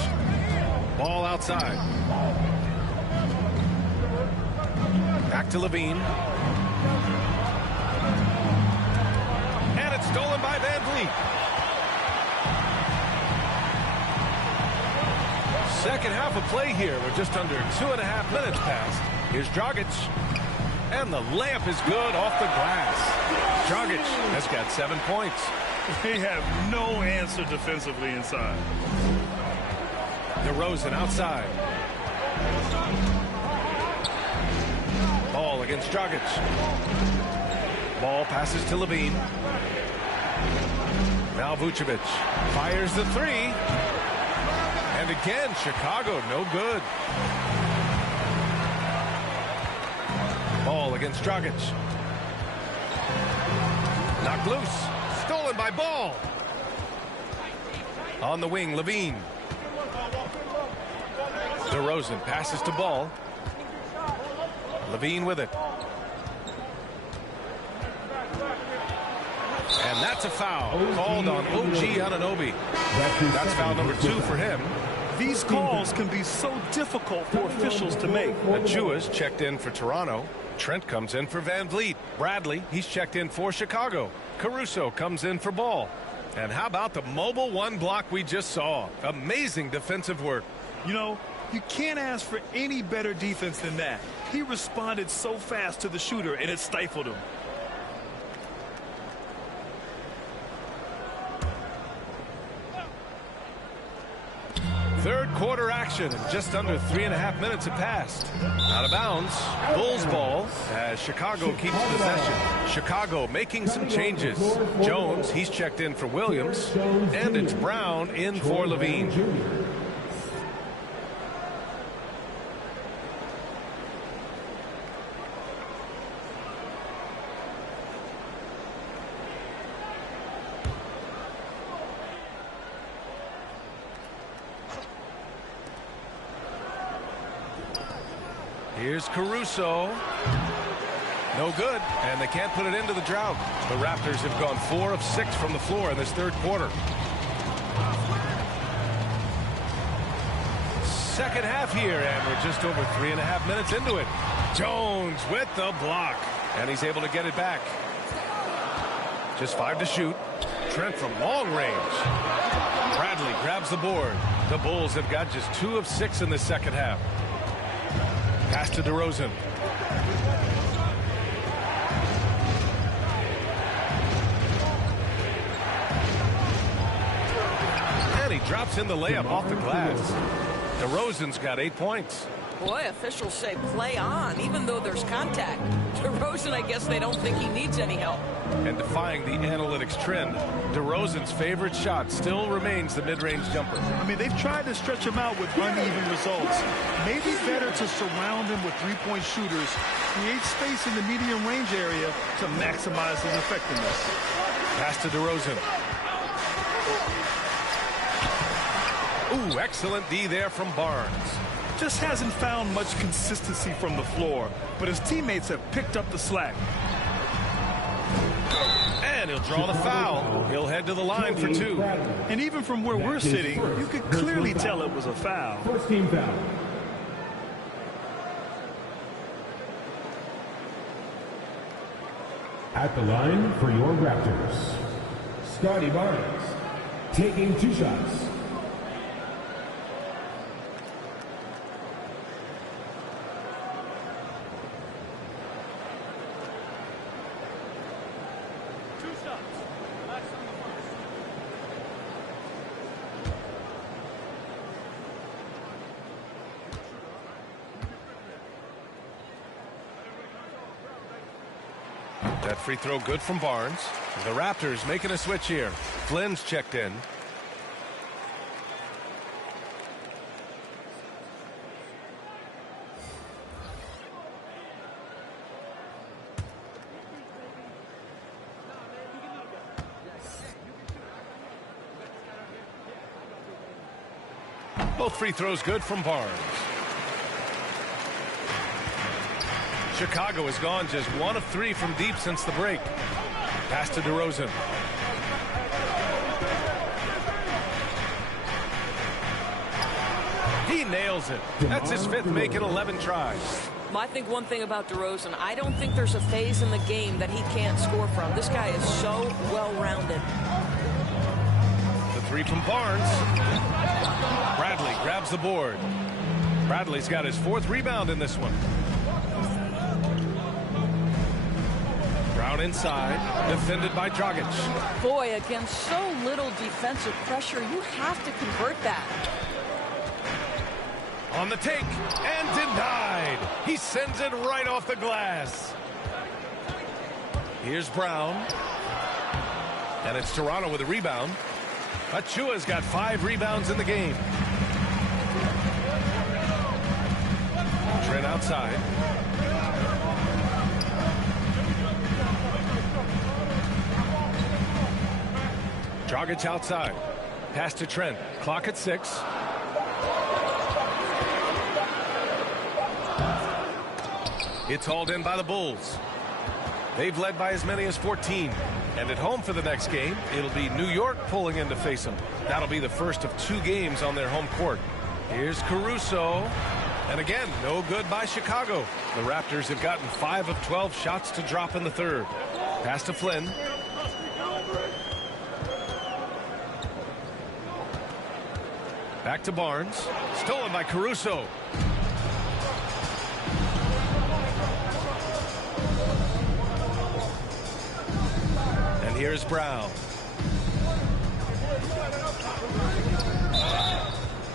Ball outside. Back to LaVine. And it's stolen by Van Vliet. Second half of play here. We're just under 2.5 minutes past. Here's Dragic. And the layup is good off the glass. Dragic has got 7 points. They have no answer defensively inside. DeRozan outside. Ball against Dragic. Ball passes to LaVine. Now Vucevic fires the three. And again, Chicago no good. Ball against Dragic. Knocked loose. Stolen by Ball. On the wing, LaVine. DeRozan passes to Ball. LaVine with it. And that's a foul called on OG Anunoby. That's foul number 2 for him. These calls can be so difficult for officials to make. Achua's checked in for Toronto. Trent comes in for Van Vliet. Bradley, he's checked in for Chicago. Caruso comes in for Ball. And how about the mobile one block we just saw? Amazing defensive work. You know, you can't ask for any better defense than that. He responded so fast to the shooter, and it stifled him. Third quarter action, and just under 3.5 minutes have passed. Out of bounds, Bulls ball as Chicago keeps possession. Chicago making some changes. Jones, he's checked in for Williams, and it's Brown in for LaVine. Here's Caruso. No good, and they can't put it into the drought. The Raptors have gone 4 of 6 from the floor in this third quarter. Second half here, and we're just over 3.5 minutes into it. Jones with the block, and he's able to get it back. Just 5 to shoot. Trent from long range. Bradley grabs the board. The Bulls have got just 2 of 6 in the second half. Pass to DeRozan. And he drops in the layup off the glass. DeRozan's got 8 points. Boy, officials say play on, even though there's contact. DeRozan, I guess they don't think he needs any help. And defying the analytics trend, DeRozan's favorite shot still remains the mid-range jumper. I mean, they've tried to stretch him out with uneven results. Maybe better to surround him with three-point shooters, create space in the medium range area to maximize his effectiveness. Pass to DeRozan. Ooh, excellent D there from Barnes. Just hasn't found much consistency from the floor, but his teammates have picked up the slack. And he'll draw the foul. He'll head to the line for 2. And even from where we're sitting, you could clearly tell it was a foul. First team foul. At the line for your Raptors, Scotty Barnes, taking 2 shots. That free throw good from Barnes. The Raptors making a switch here. Flynn's checked in. Both free throws good from Barnes. Chicago has gone just 1 of 3 from deep since the break. Pass to DeRozan. He nails it. That's his 5th make in 11 tries. I think one thing about DeRozan, I don't think there's a phase in the game that he can't score from. This guy is so well-rounded. The 3 from Barnes. Bradley grabs the board. Bradley's got his 4th rebound in this one. Brown inside, defended by Dragic. Boy, against so little defensive pressure, you have to convert that. On the take, and denied. He sends it right off the glass. Here's Brown. And it's Toronto with a rebound. Achua's got 5 rebounds in the game. Trent outside. Dragic outside. Pass to Trent. Clock at 6. It's hauled in by the Bulls. They've led by as many as 14. And at home for the next game, it'll be New York pulling in to face them. That'll be the first of 2 games on their home court. Here's Caruso. And again, no good by Chicago. The Raptors have gotten 5 of 12 shots to drop in the third. Pass to Flynn. Back to Barnes. Stolen by Caruso. And here's Brown.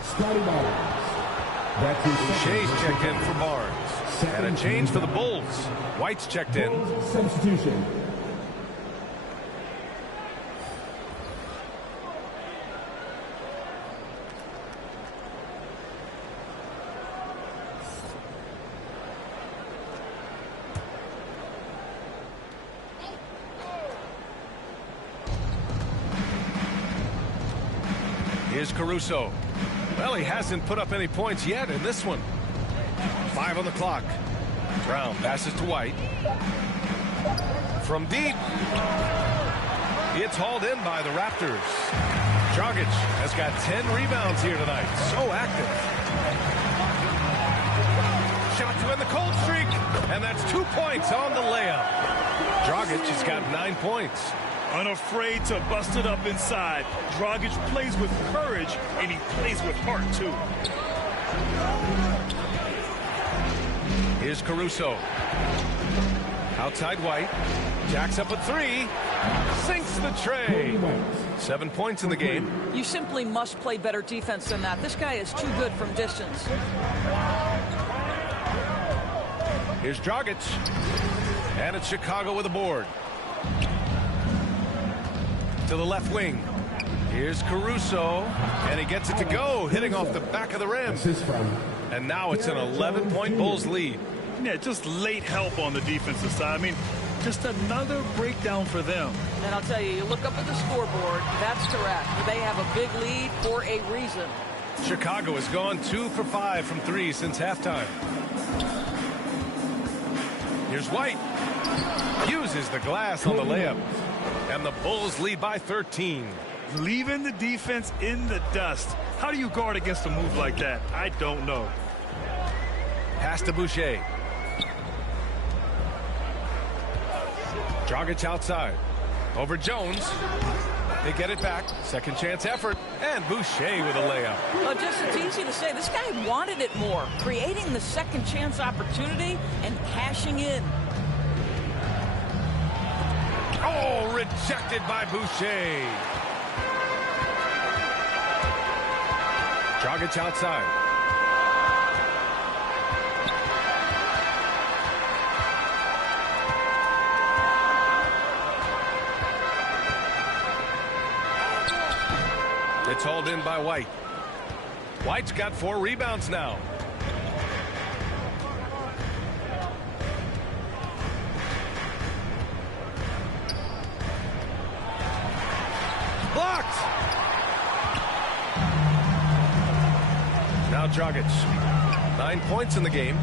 Scotty Barnes. Boucher's checked in for Barnes. And a change for the Bulls. White's checked in. Substitution. Here's Caruso. Well, he hasn't put up any points yet in this one. 5 on the clock. Brown passes to White. From deep. It's hauled in by the Raptors. Dragic has got 10 rebounds here tonight. So active. Shot to end the cold streak. And that's 2 points on the layup. Dragic has got 9 points. Unafraid to bust it up inside. Dragic plays with courage, and he plays with heart, too. Here's Caruso. Outside White. Jacks up a 3. Sinks the tray. 7 points in the game. You simply must play better defense than that. This guy is too good from distance. Here's Dragic. And it's Chicago with a board. To the left wing. Here's Caruso. And he gets it to go, hitting off the back of the rim. And now it's an 11-point Bulls lead. Yeah, just late help on the defensive side. I mean, just another breakdown for them. And I'll tell you, you look up at the scoreboard, that's correct. They have a big lead for a reason. Chicago has gone 2 for 5 from 3 since halftime. Here's White. Uses the glass on the layup. And the Bulls lead by 13. Leaving the defense in the dust. How do you guard against a move like that? I don't know. Pass to Boucher. Dragic outside. Over Jones. They get it back. Second chance effort. And Boucher with a layup. Well, just it's easy to say. This guy wanted it more. Creating the second chance opportunity and cashing in. Oh, rejected by Boucher. Dragic outside. It's hauled in by White. White's got 4 rebounds now. Blocked. Now Dragic. 9 points in the game.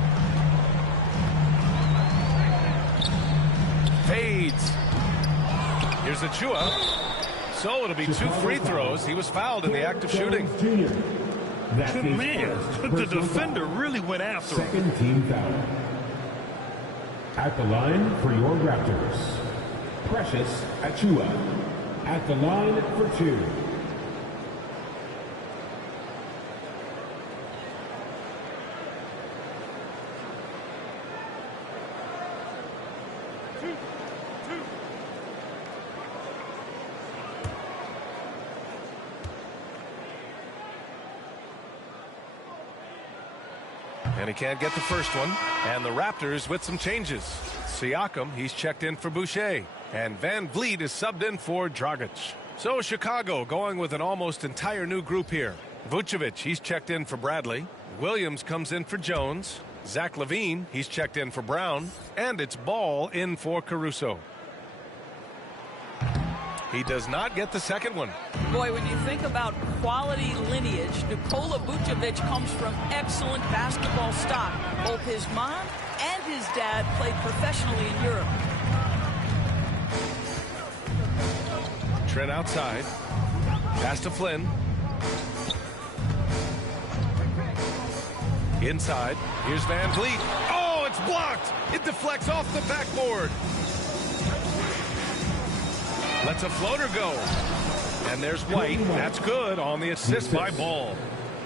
Fades. Here's Achua. So it'll be 2 free throws. He was fouled in the act of shooting. Man, the defender really went after him. Second team foul. At the line for your Raptors, Precious Achua. At the line for 2. And he can't get the first one. And the Raptors with some changes. Siakam, he's checked in for Boucher. And Van Vliet is subbed in for Dragic. So Chicago going with an almost entire new group here. Vucevic, he's checked in for Bradley. Williams comes in for Jones. Zach LaVine, he's checked in for Brown. And it's Ball in for Caruso. He does not get the second one. Boy, when you think about quality lineage, Nikola Vucevic comes from excellent basketball stock. Both his mom and his dad played professionally in Europe. Trent outside. Pass to Flynn. Inside. Here's Van Vliet. Oh, it's blocked. It deflects off the backboard. Lets a floater go. And there's White. That's good on the assist by Ball.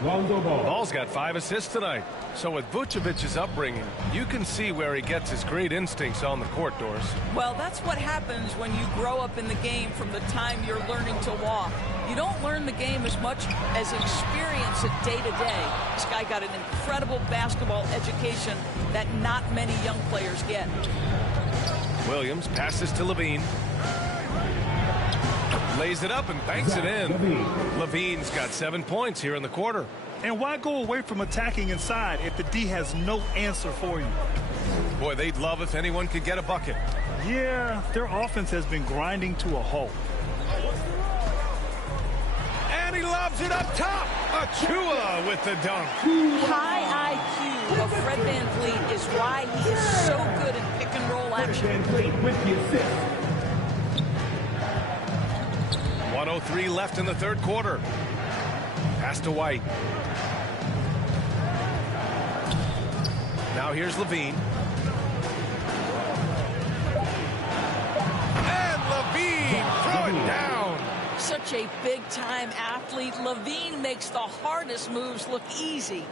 Ball's got 5 assists tonight. So with Vucevic's upbringing, you can see where he gets his great instincts on the court, Doris. Well, that's what happens when you grow up in the game from the time you're learning to walk. You don't learn the game as much as experience it day to day. This guy got an incredible basketball education that not many young players get. Williams passes to LaVine. Lays it up and banks it in. LaVine's got 7 points here in the quarter. And why go away from attacking inside if the D has no answer for you? Boy, they'd love if anyone could get a bucket. Yeah, their offense has been grinding to a halt. And he lobs it up top. Achua with the dunk. High IQ, a Fred VanVleet is why he is so good in pick and roll action. With the assist. 1:03 left in the third quarter. Pass to White. Now here's Levine. And Levine throw it down. Such a big-time athlete. Levine makes the hardest moves look easy.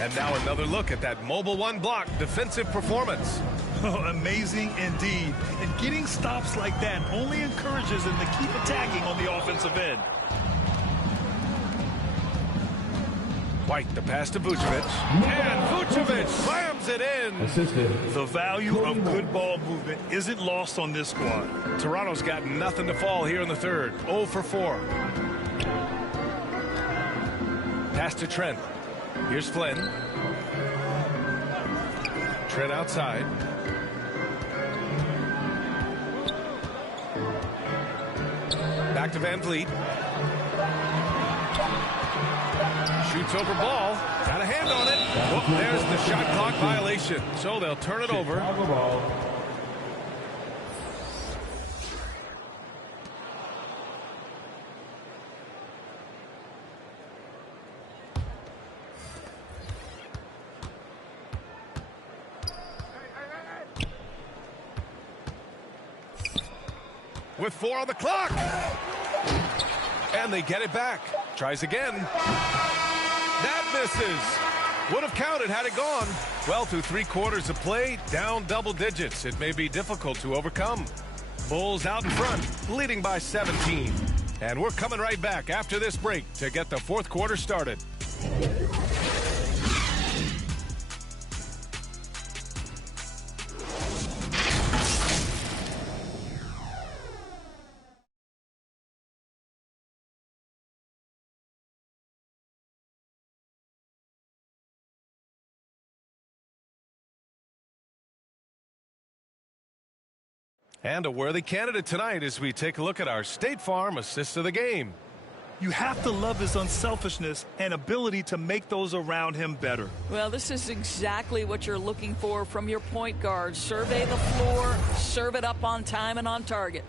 And now another look at that mobile one block defensive performance. Oh, amazing indeed. And getting stops like that only encourages them to keep attacking on the offensive end. White, the pass to Vucevic. And Vucevic slams it in. Assisted. The value of good ball movement isn't lost on this squad. Toronto's got nothing to fall here in the third. 0 for 4. Pass to Trent. Here's Flynn. Trent outside. Back to VanVleet. Shoots over ball. Got a hand on it. Oh, there's the shot clock violation. So they'll turn it over. With 4 on the clock. And they get it back. Tries again. That misses. Would have counted had it gone. Well, through 3 quarters of play, down double digits. It may be difficult to overcome. Bulls out in front, leading by 17. And we're coming right back after this break to get the fourth quarter started. And a worthy candidate tonight as we take a look at our State Farm assist of the game. You have to love his unselfishness and ability to make those around him better. Well, this is exactly what you're looking for from your point guard. Survey the floor, serve it up on time and on target.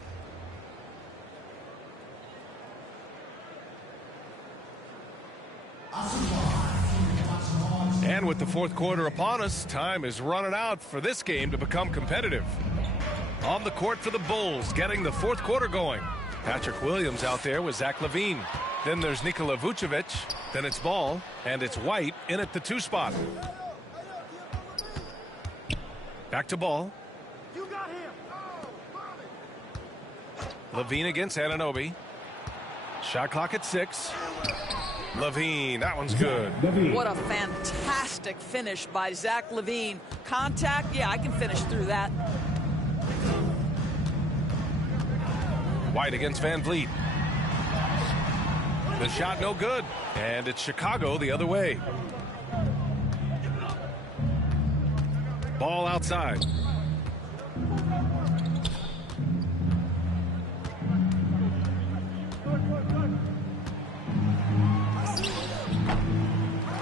And with the fourth quarter upon us, time is running out for this game to become competitive. On the court for the Bulls, getting the fourth quarter going. Patrick Williams out there with Zach LaVine. Then there's Nikola Vucevic. Then it's Ball, and it's White in at the 2 spot. Back to Ball. LaVine against Anunoby. Shot clock at 6. LaVine, that one's good. What a fantastic finish by Zach LaVine. Contact, yeah, I can finish through that. White against VanVleet. The shot no good. And it's Chicago the other way. Ball outside.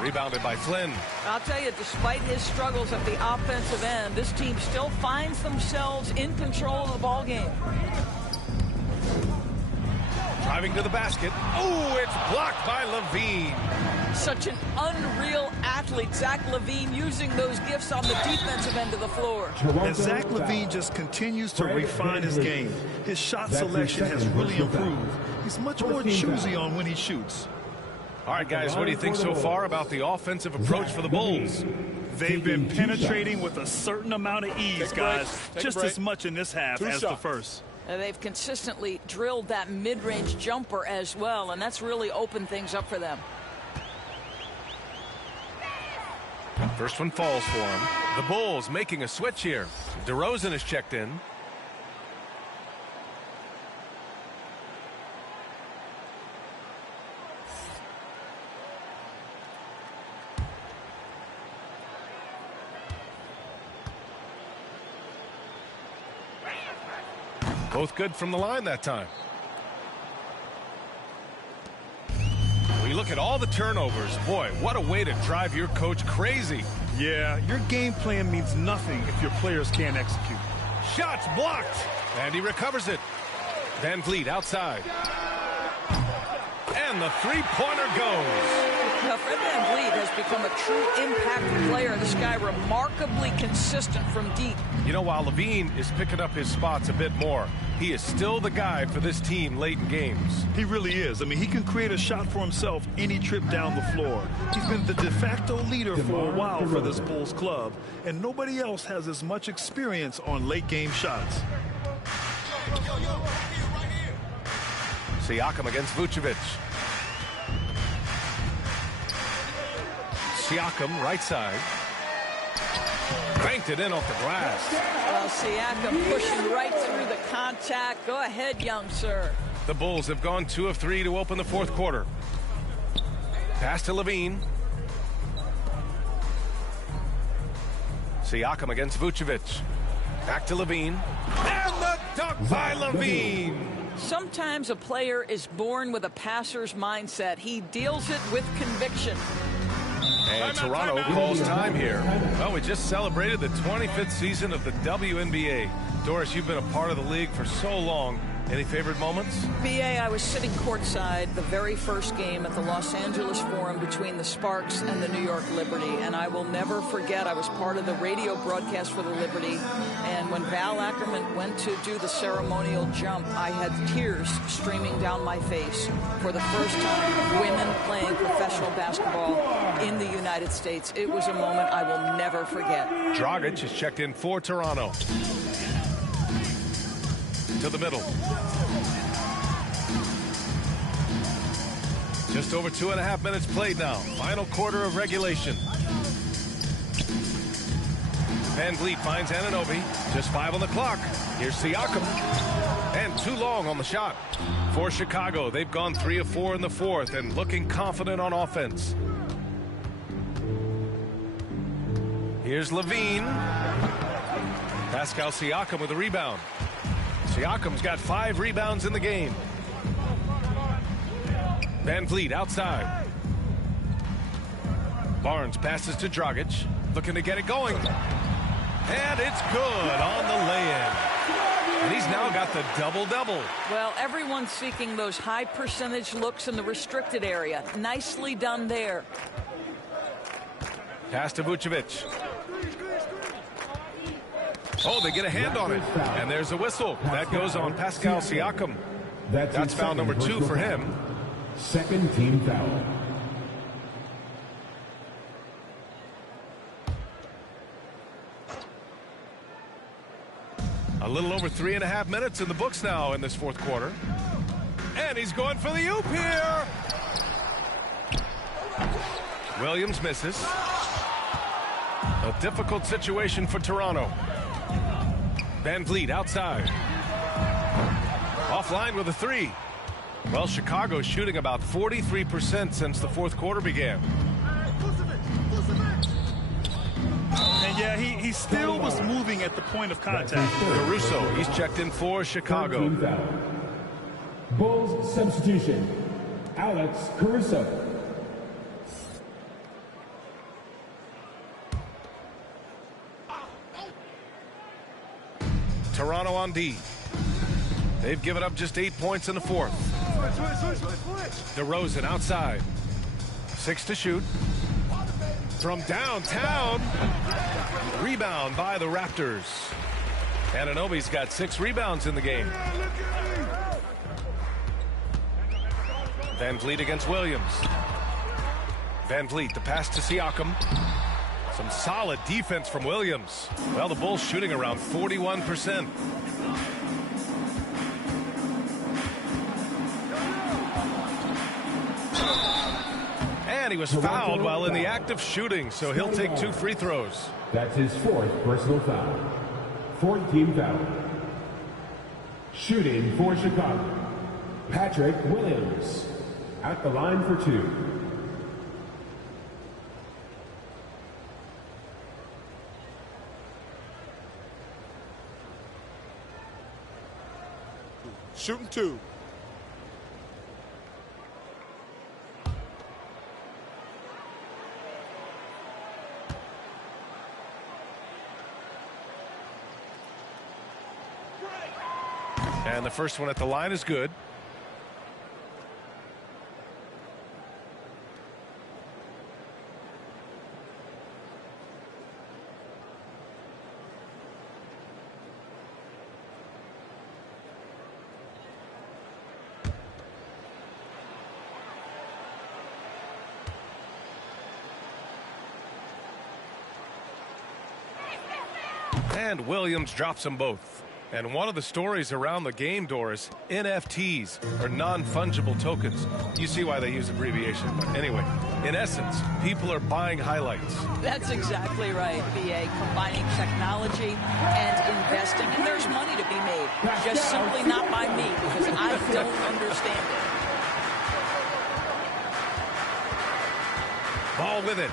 Rebounded by Flynn. I'll tell you, despite his struggles at the offensive end, this team still finds themselves in control of the ball game. Driving to the basket. Oh, it's blocked by LaVine. Such an unreal athlete, Zach LaVine, using those gifts on the defensive end of the floor. And Zach LaVine just continues to refine his game. His shot selection has really improved. He's much more choosy on when he shoots. All right, guys, what do you think so far about the offensive approach for the Bulls? They've been penetrating with a certain amount of ease, guys. Just as much in this half as the first. And they've consistently drilled that mid-range jumper as well, and that's really opened things up for them. First one falls for him. The Bulls making a switch here. DeRozan is checked in. Both good from the line that time. look at all the turnovers. Boy, what a way to drive your coach crazy. Yeah, your game plan means nothing if your players can't execute. Shots blocked. And he recovers it. Van Vliet outside. And the three-pointer goes. Now, Fred Van Vliet has become a true impact player. This guy remarkably consistent from deep. You know, while Levine is picking up his spots a bit more, he is still the guy for this team late in games. He really is. I mean, he can create a shot for himself any trip down the floor. He's been the de facto leader for a while for this Bulls club, and nobody else has as much experience on late-game shots. Siakam against Vucevic. Siakam, right side. Banked it in off the glass. Well, Siakam pushing right through the contact. Go ahead, young sir. The Bulls have gone 2 of 3 to open the fourth quarter. Pass to Levine. Siakam against Vucevic. Back to Levine. And the dunk by Levine. Sometimes a player is born with a passer's mindset. He deals it with conviction. And Toronto calls time here. Well, we just celebrated the 25th season of the WNBA. Doris, you've been a part of the league for so long. Any favorite moments? BA, I was sitting courtside the very first game at the Los Angeles Forum between the Sparks and the New York Liberty, and I will never forget I was part of the radio broadcast for the Liberty, and when Val Ackerman went to do the ceremonial jump, I had tears streaming down my face. For the first time, women playing professional basketball in the United States. It was a moment I will never forget. Dragic is checked in for Toronto. To the middle. Just over 2.5 minutes played now. Final quarter of regulation. Van Vliet finds Anunoby. Just 5 on the clock. Here's Siakam. And too long on the shot. For Chicago, they've gone 3 of 4 in the fourth and looking confident on offense. Here's Levine. Pascal Siakam with a rebound. Siakam's got 5 rebounds in the game. Van Vliet outside. Barnes passes to Dragic, looking to get it going. And it's good on the lay-in. And he's now got the double-double. Well, everyone's seeking those high percentage looks in the restricted area. Nicely done there. Pass to Vucevic. Oh, they get a hand on it. And there's a whistle. That goes on Pascal Siakam. That's foul number 2 for him. Second team foul. A little over 3.5 minutes in the books now in this fourth quarter. And he's going for the oop here. Williams misses. A difficult situation for Toronto. Van Vliet outside. Offline with a 3. Well, Chicago's shooting about 43% since the fourth quarter began. And yeah, he still was moving at the point of contact. Caruso, he's checked in for Chicago. Bulls substitution. Alex Caruso. Toronto on D. They've given up just 8 points in the fourth. DeRozan outside. 6 to shoot. From downtown. Rebound by the Raptors. Anunoby's got 6 rebounds in the game. Van Vliet against Williams. Van Vliet, the pass to Siakam. Some solid defense from Williams. Well, the Bulls shooting around 41%. And he was fouled while in the act of shooting, so he'll take 2 free throws. That's his 4th personal foul. 4th team foul. Shooting for Chicago. Patrick Williams. At the line for 2. Shooting 2. And the first one at the line is good. And Williams drops them both. And one of the stories around the game, Doris, NFTs, or non-fungible tokens. You see why they use abbreviation. But anyway, in essence, people are buying highlights. That's exactly right, BA. Combining technology and investing. And there's money to be made. Just simply not by me, because I don't understand it. Ball with it.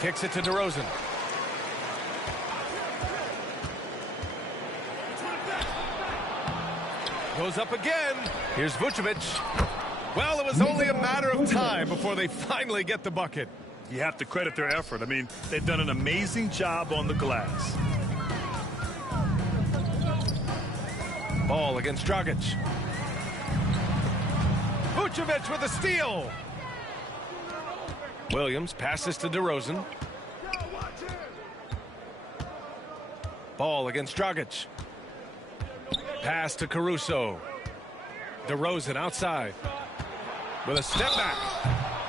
Kicks it to DeRozan. Goes up again. Here's Vucevic. Well, it was only a matter of time before they finally get the bucket. You have to credit their effort. I mean, they've done an amazing job on the glass. Ball against Dragic. Vucevic with a steal. Williams passes to DeRozan. Ball against Dragic. Pass to Caruso. DeRozan outside with a step back.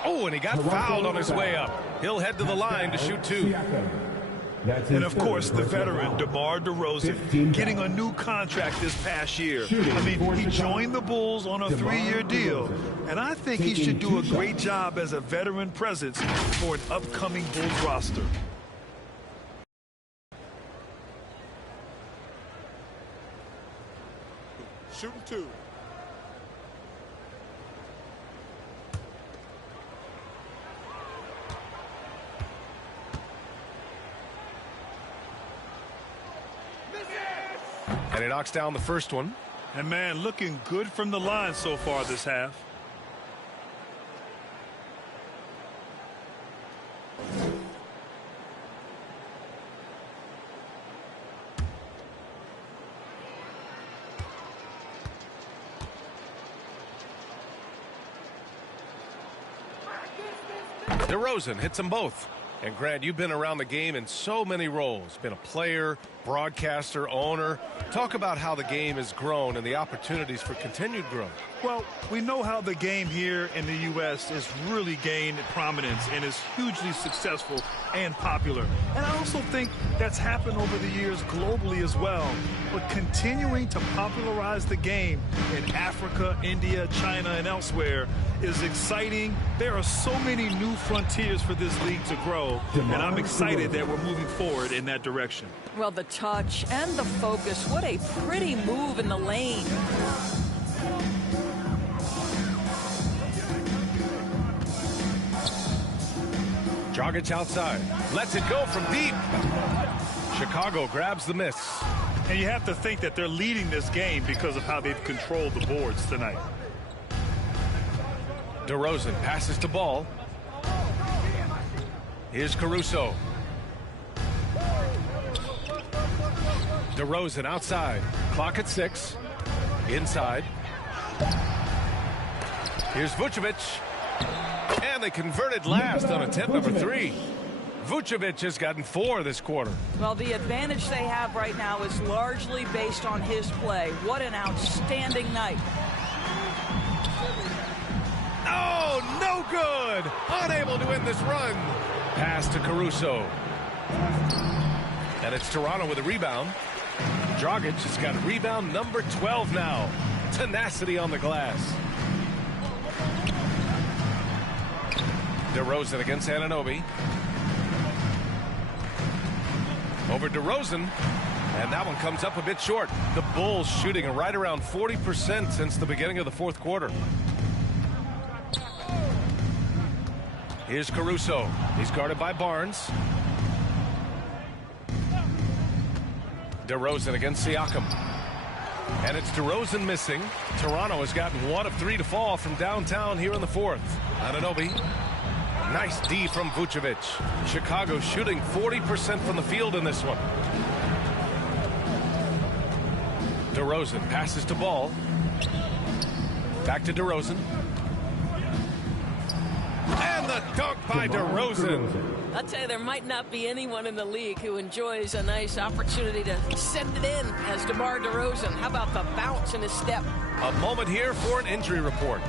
Oh, and he got fouled on his way up. He'll head to the line to shoot two. And of course, the veteran DeMar DeRozan getting a new contract this past year. I mean, he joined the Bulls on a 3-year deal, and I think he should do a great job as a veteran presence for an upcoming Bulls roster. Shooting two. And he knocks down the first one. And man, looking good from the line so far this half. DeRozan hits them both. And Grant, you've been around the game in so many roles. Been a player, broadcaster, owner. Talk about how the game has grown and the opportunities for continued growth. Well, we know how the game here in the U.S. has really gained prominence and is hugely successful and popular. And I also think that's happened over the years globally as well. But continuing to popularize the game in Africa, India, China, and elsewhere is exciting. There are so many new frontiers for this league to grow, and I'm excited that we're moving forward in that direction. Well, the touch and the focus, what a pretty move in the lane. Dragic outside. Lets it go from deep. Chicago grabs the miss. And you have to think that they're leading this game because of how they've controlled the boards tonight. DeRozan passes to Ball. Here's Caruso. DeRozan outside. Clock at 6. Inside. Here's Vucevic. And they converted last on attempt number 3. Vucevic has gotten 4 this quarter. Well, the advantage they have right now is largely based on his play. What an outstanding night. Oh, no good. Unable to win this run. Pass to Caruso. And it's Toronto with a rebound. Dragic has got rebound number 12 now. Tenacity on the glass. DeRozan against Anunoby. Over DeRozan. And that one comes up a bit short. The Bulls shooting right around 40% since the beginning of the fourth quarter. Here's Caruso. He's guarded by Barnes. DeRozan against Siakam. And it's DeRozan missing. Toronto has gotten 1 of 3 to fall from downtown here in the fourth. Anunoby. Nice D from Vucevic. Chicago shooting 40% from the field in this one. DeRozan passes to Ball. Back to DeRozan. And the dunk by DeRozan. I'll tell you, there might not be anyone in the league who enjoys a nice opportunity to send it in as DeMar DeRozan. How about the bounce in his step? A moment here for an injury report.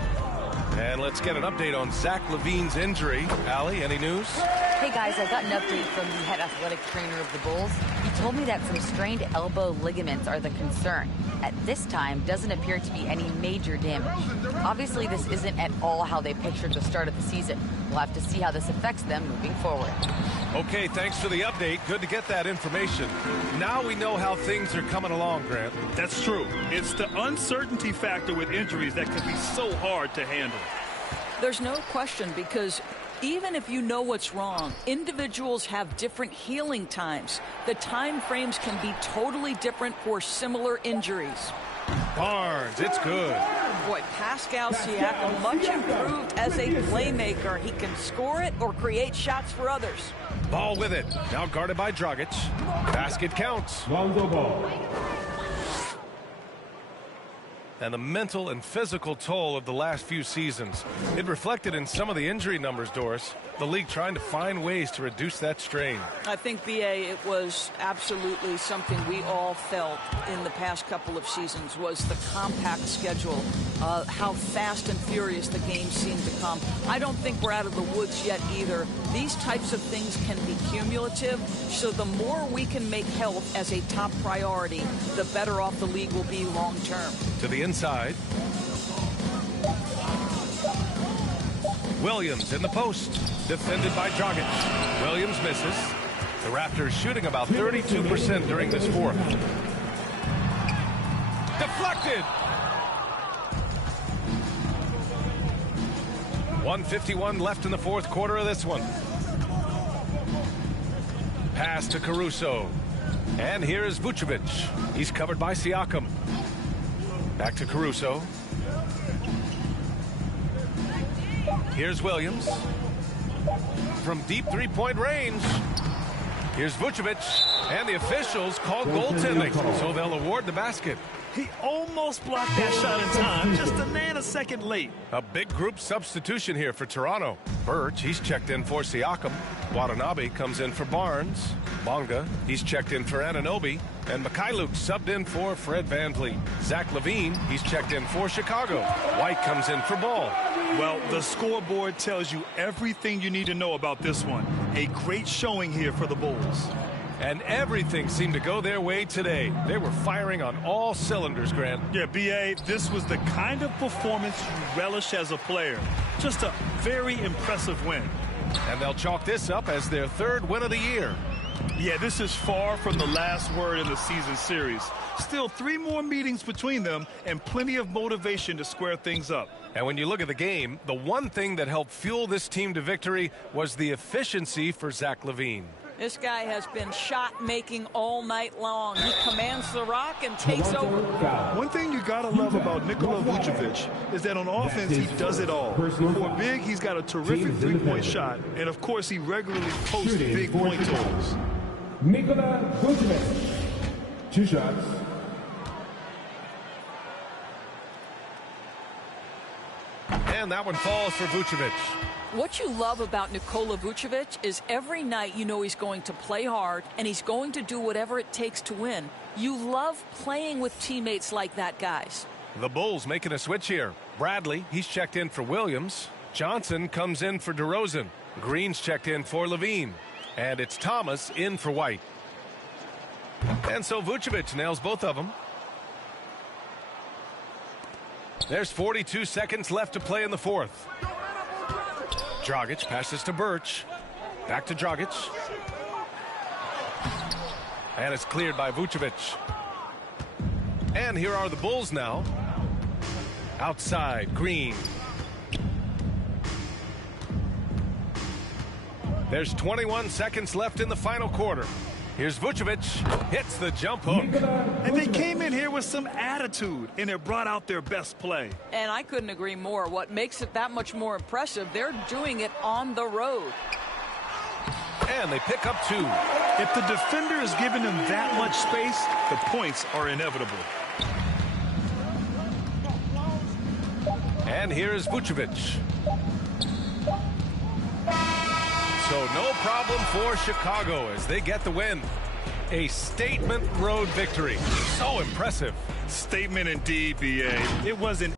And let's get an update on Zach LaVine's injury. Allie, any news? Hey guys, I got an update from the head athletic trainer of the Bulls. He told me that some strained elbow ligaments are the concern. At this time, doesn't appear to be any major damage. Obviously, this isn't at all how they pictured the start of the season. We'll have to see how this affects them moving forward. Okay, thanks for the update. Good to get that information. Now we know how things are coming along, Grant. That's true. It's the uncertainty factor with injuries that can be so hard to handle. There's no question, because even if you know what's wrong, individuals have different healing times. The time frames can be totally different for similar injuries. Barnes, it's good. Boy, Pascal Siakam, much improved as a playmaker. He can score it or create shots for others. Ball with it. Now guarded by Dragic. Basket counts. Lonzo Ball. And the mental and physical toll of the last few seasons. It reflected in some of the injury numbers, Doris. The league trying to find ways to reduce that strain. I think, B.A., it was absolutely something we all felt in the past couple of seasons, was the compact schedule, how fast and furious the games seem to come. I don't think we're out of the woods yet either. These types of things can be cumulative, so the more we can make health as a top priority, the better off the league will be long term. To the inside. Williams in the post. Defended by Dragic. Williams misses. The Raptors shooting about 32% during this fourth. Deflected. 1:51 left in the fourth quarter of this one. Pass to Caruso. And here is Vucevic. He's covered by Siakam. Back to Caruso. Here's Williams. From deep three-point range. Here's Vucevic. And the officials called goaltending, so they'll award the basket. He almost blocked that shot in time, just a nanosecond late. A big group substitution here for Toronto. Birch, he's checked in for Siakam. Watanabe comes in for Barnes. Bonga, he's checked in for Anunoby. And Mikhailuk subbed in for Fred VanVleet. Zach LaVine, he's checked in for Chicago. White comes in for Ball. Well, the scoreboard tells you everything you need to know about this one. A great showing here for the Bulls. And everything seemed to go their way today. They were firing on all cylinders, Grant. Yeah, B.A., this was the kind of performance you relish as a player. Just a very impressive win. And they'll chalk this up as their third win of the year. Yeah, this is far from the last word in the season series. Still 3 more meetings between them and plenty of motivation to square things up. And when you look at the game, the one thing that helped fuel this team to victory was the efficiency for Zach LaVine. This guy has been shot-making all night long. He commands the rock and takes over. One thing you got to love about Nikola Vucevic is that on offense, he does it all. For big, he's got a terrific three-point shot. And, of course, he regularly posts big point totals. Nikola Vucevic. 2 shots. And that one falls for Vucevic. What you love about Nikola Vucevic is every night you know he's going to play hard and he's going to do whatever it takes to win. You love playing with teammates like that, guys. The Bulls making a switch here. Bradley, he's checked in for Williams. Johnson comes in for DeRozan. Green's checked in for LaVine. And it's Thomas in for White. And so Vucevic nails both of them. There's 42 seconds left to play in the fourth. Dragic passes to Birch. Back to Dragic. And it's cleared by Vucevic. And here are the Bulls now. Outside, Green. There's 21 seconds left in the final quarter. Here's Vucevic. Hits the jump hook. And they came in here with was some attitude, and it brought out their best play. And I couldn't agree more. What makes it that much more impressive, they're doing it on the road. And they pick up 2. If the defender is giving them that much space, the points are inevitable. And here's Vucevic. So no problem for Chicago as they get the win. A statement road victory. So impressive. Statement indeed, B.A. It wasn't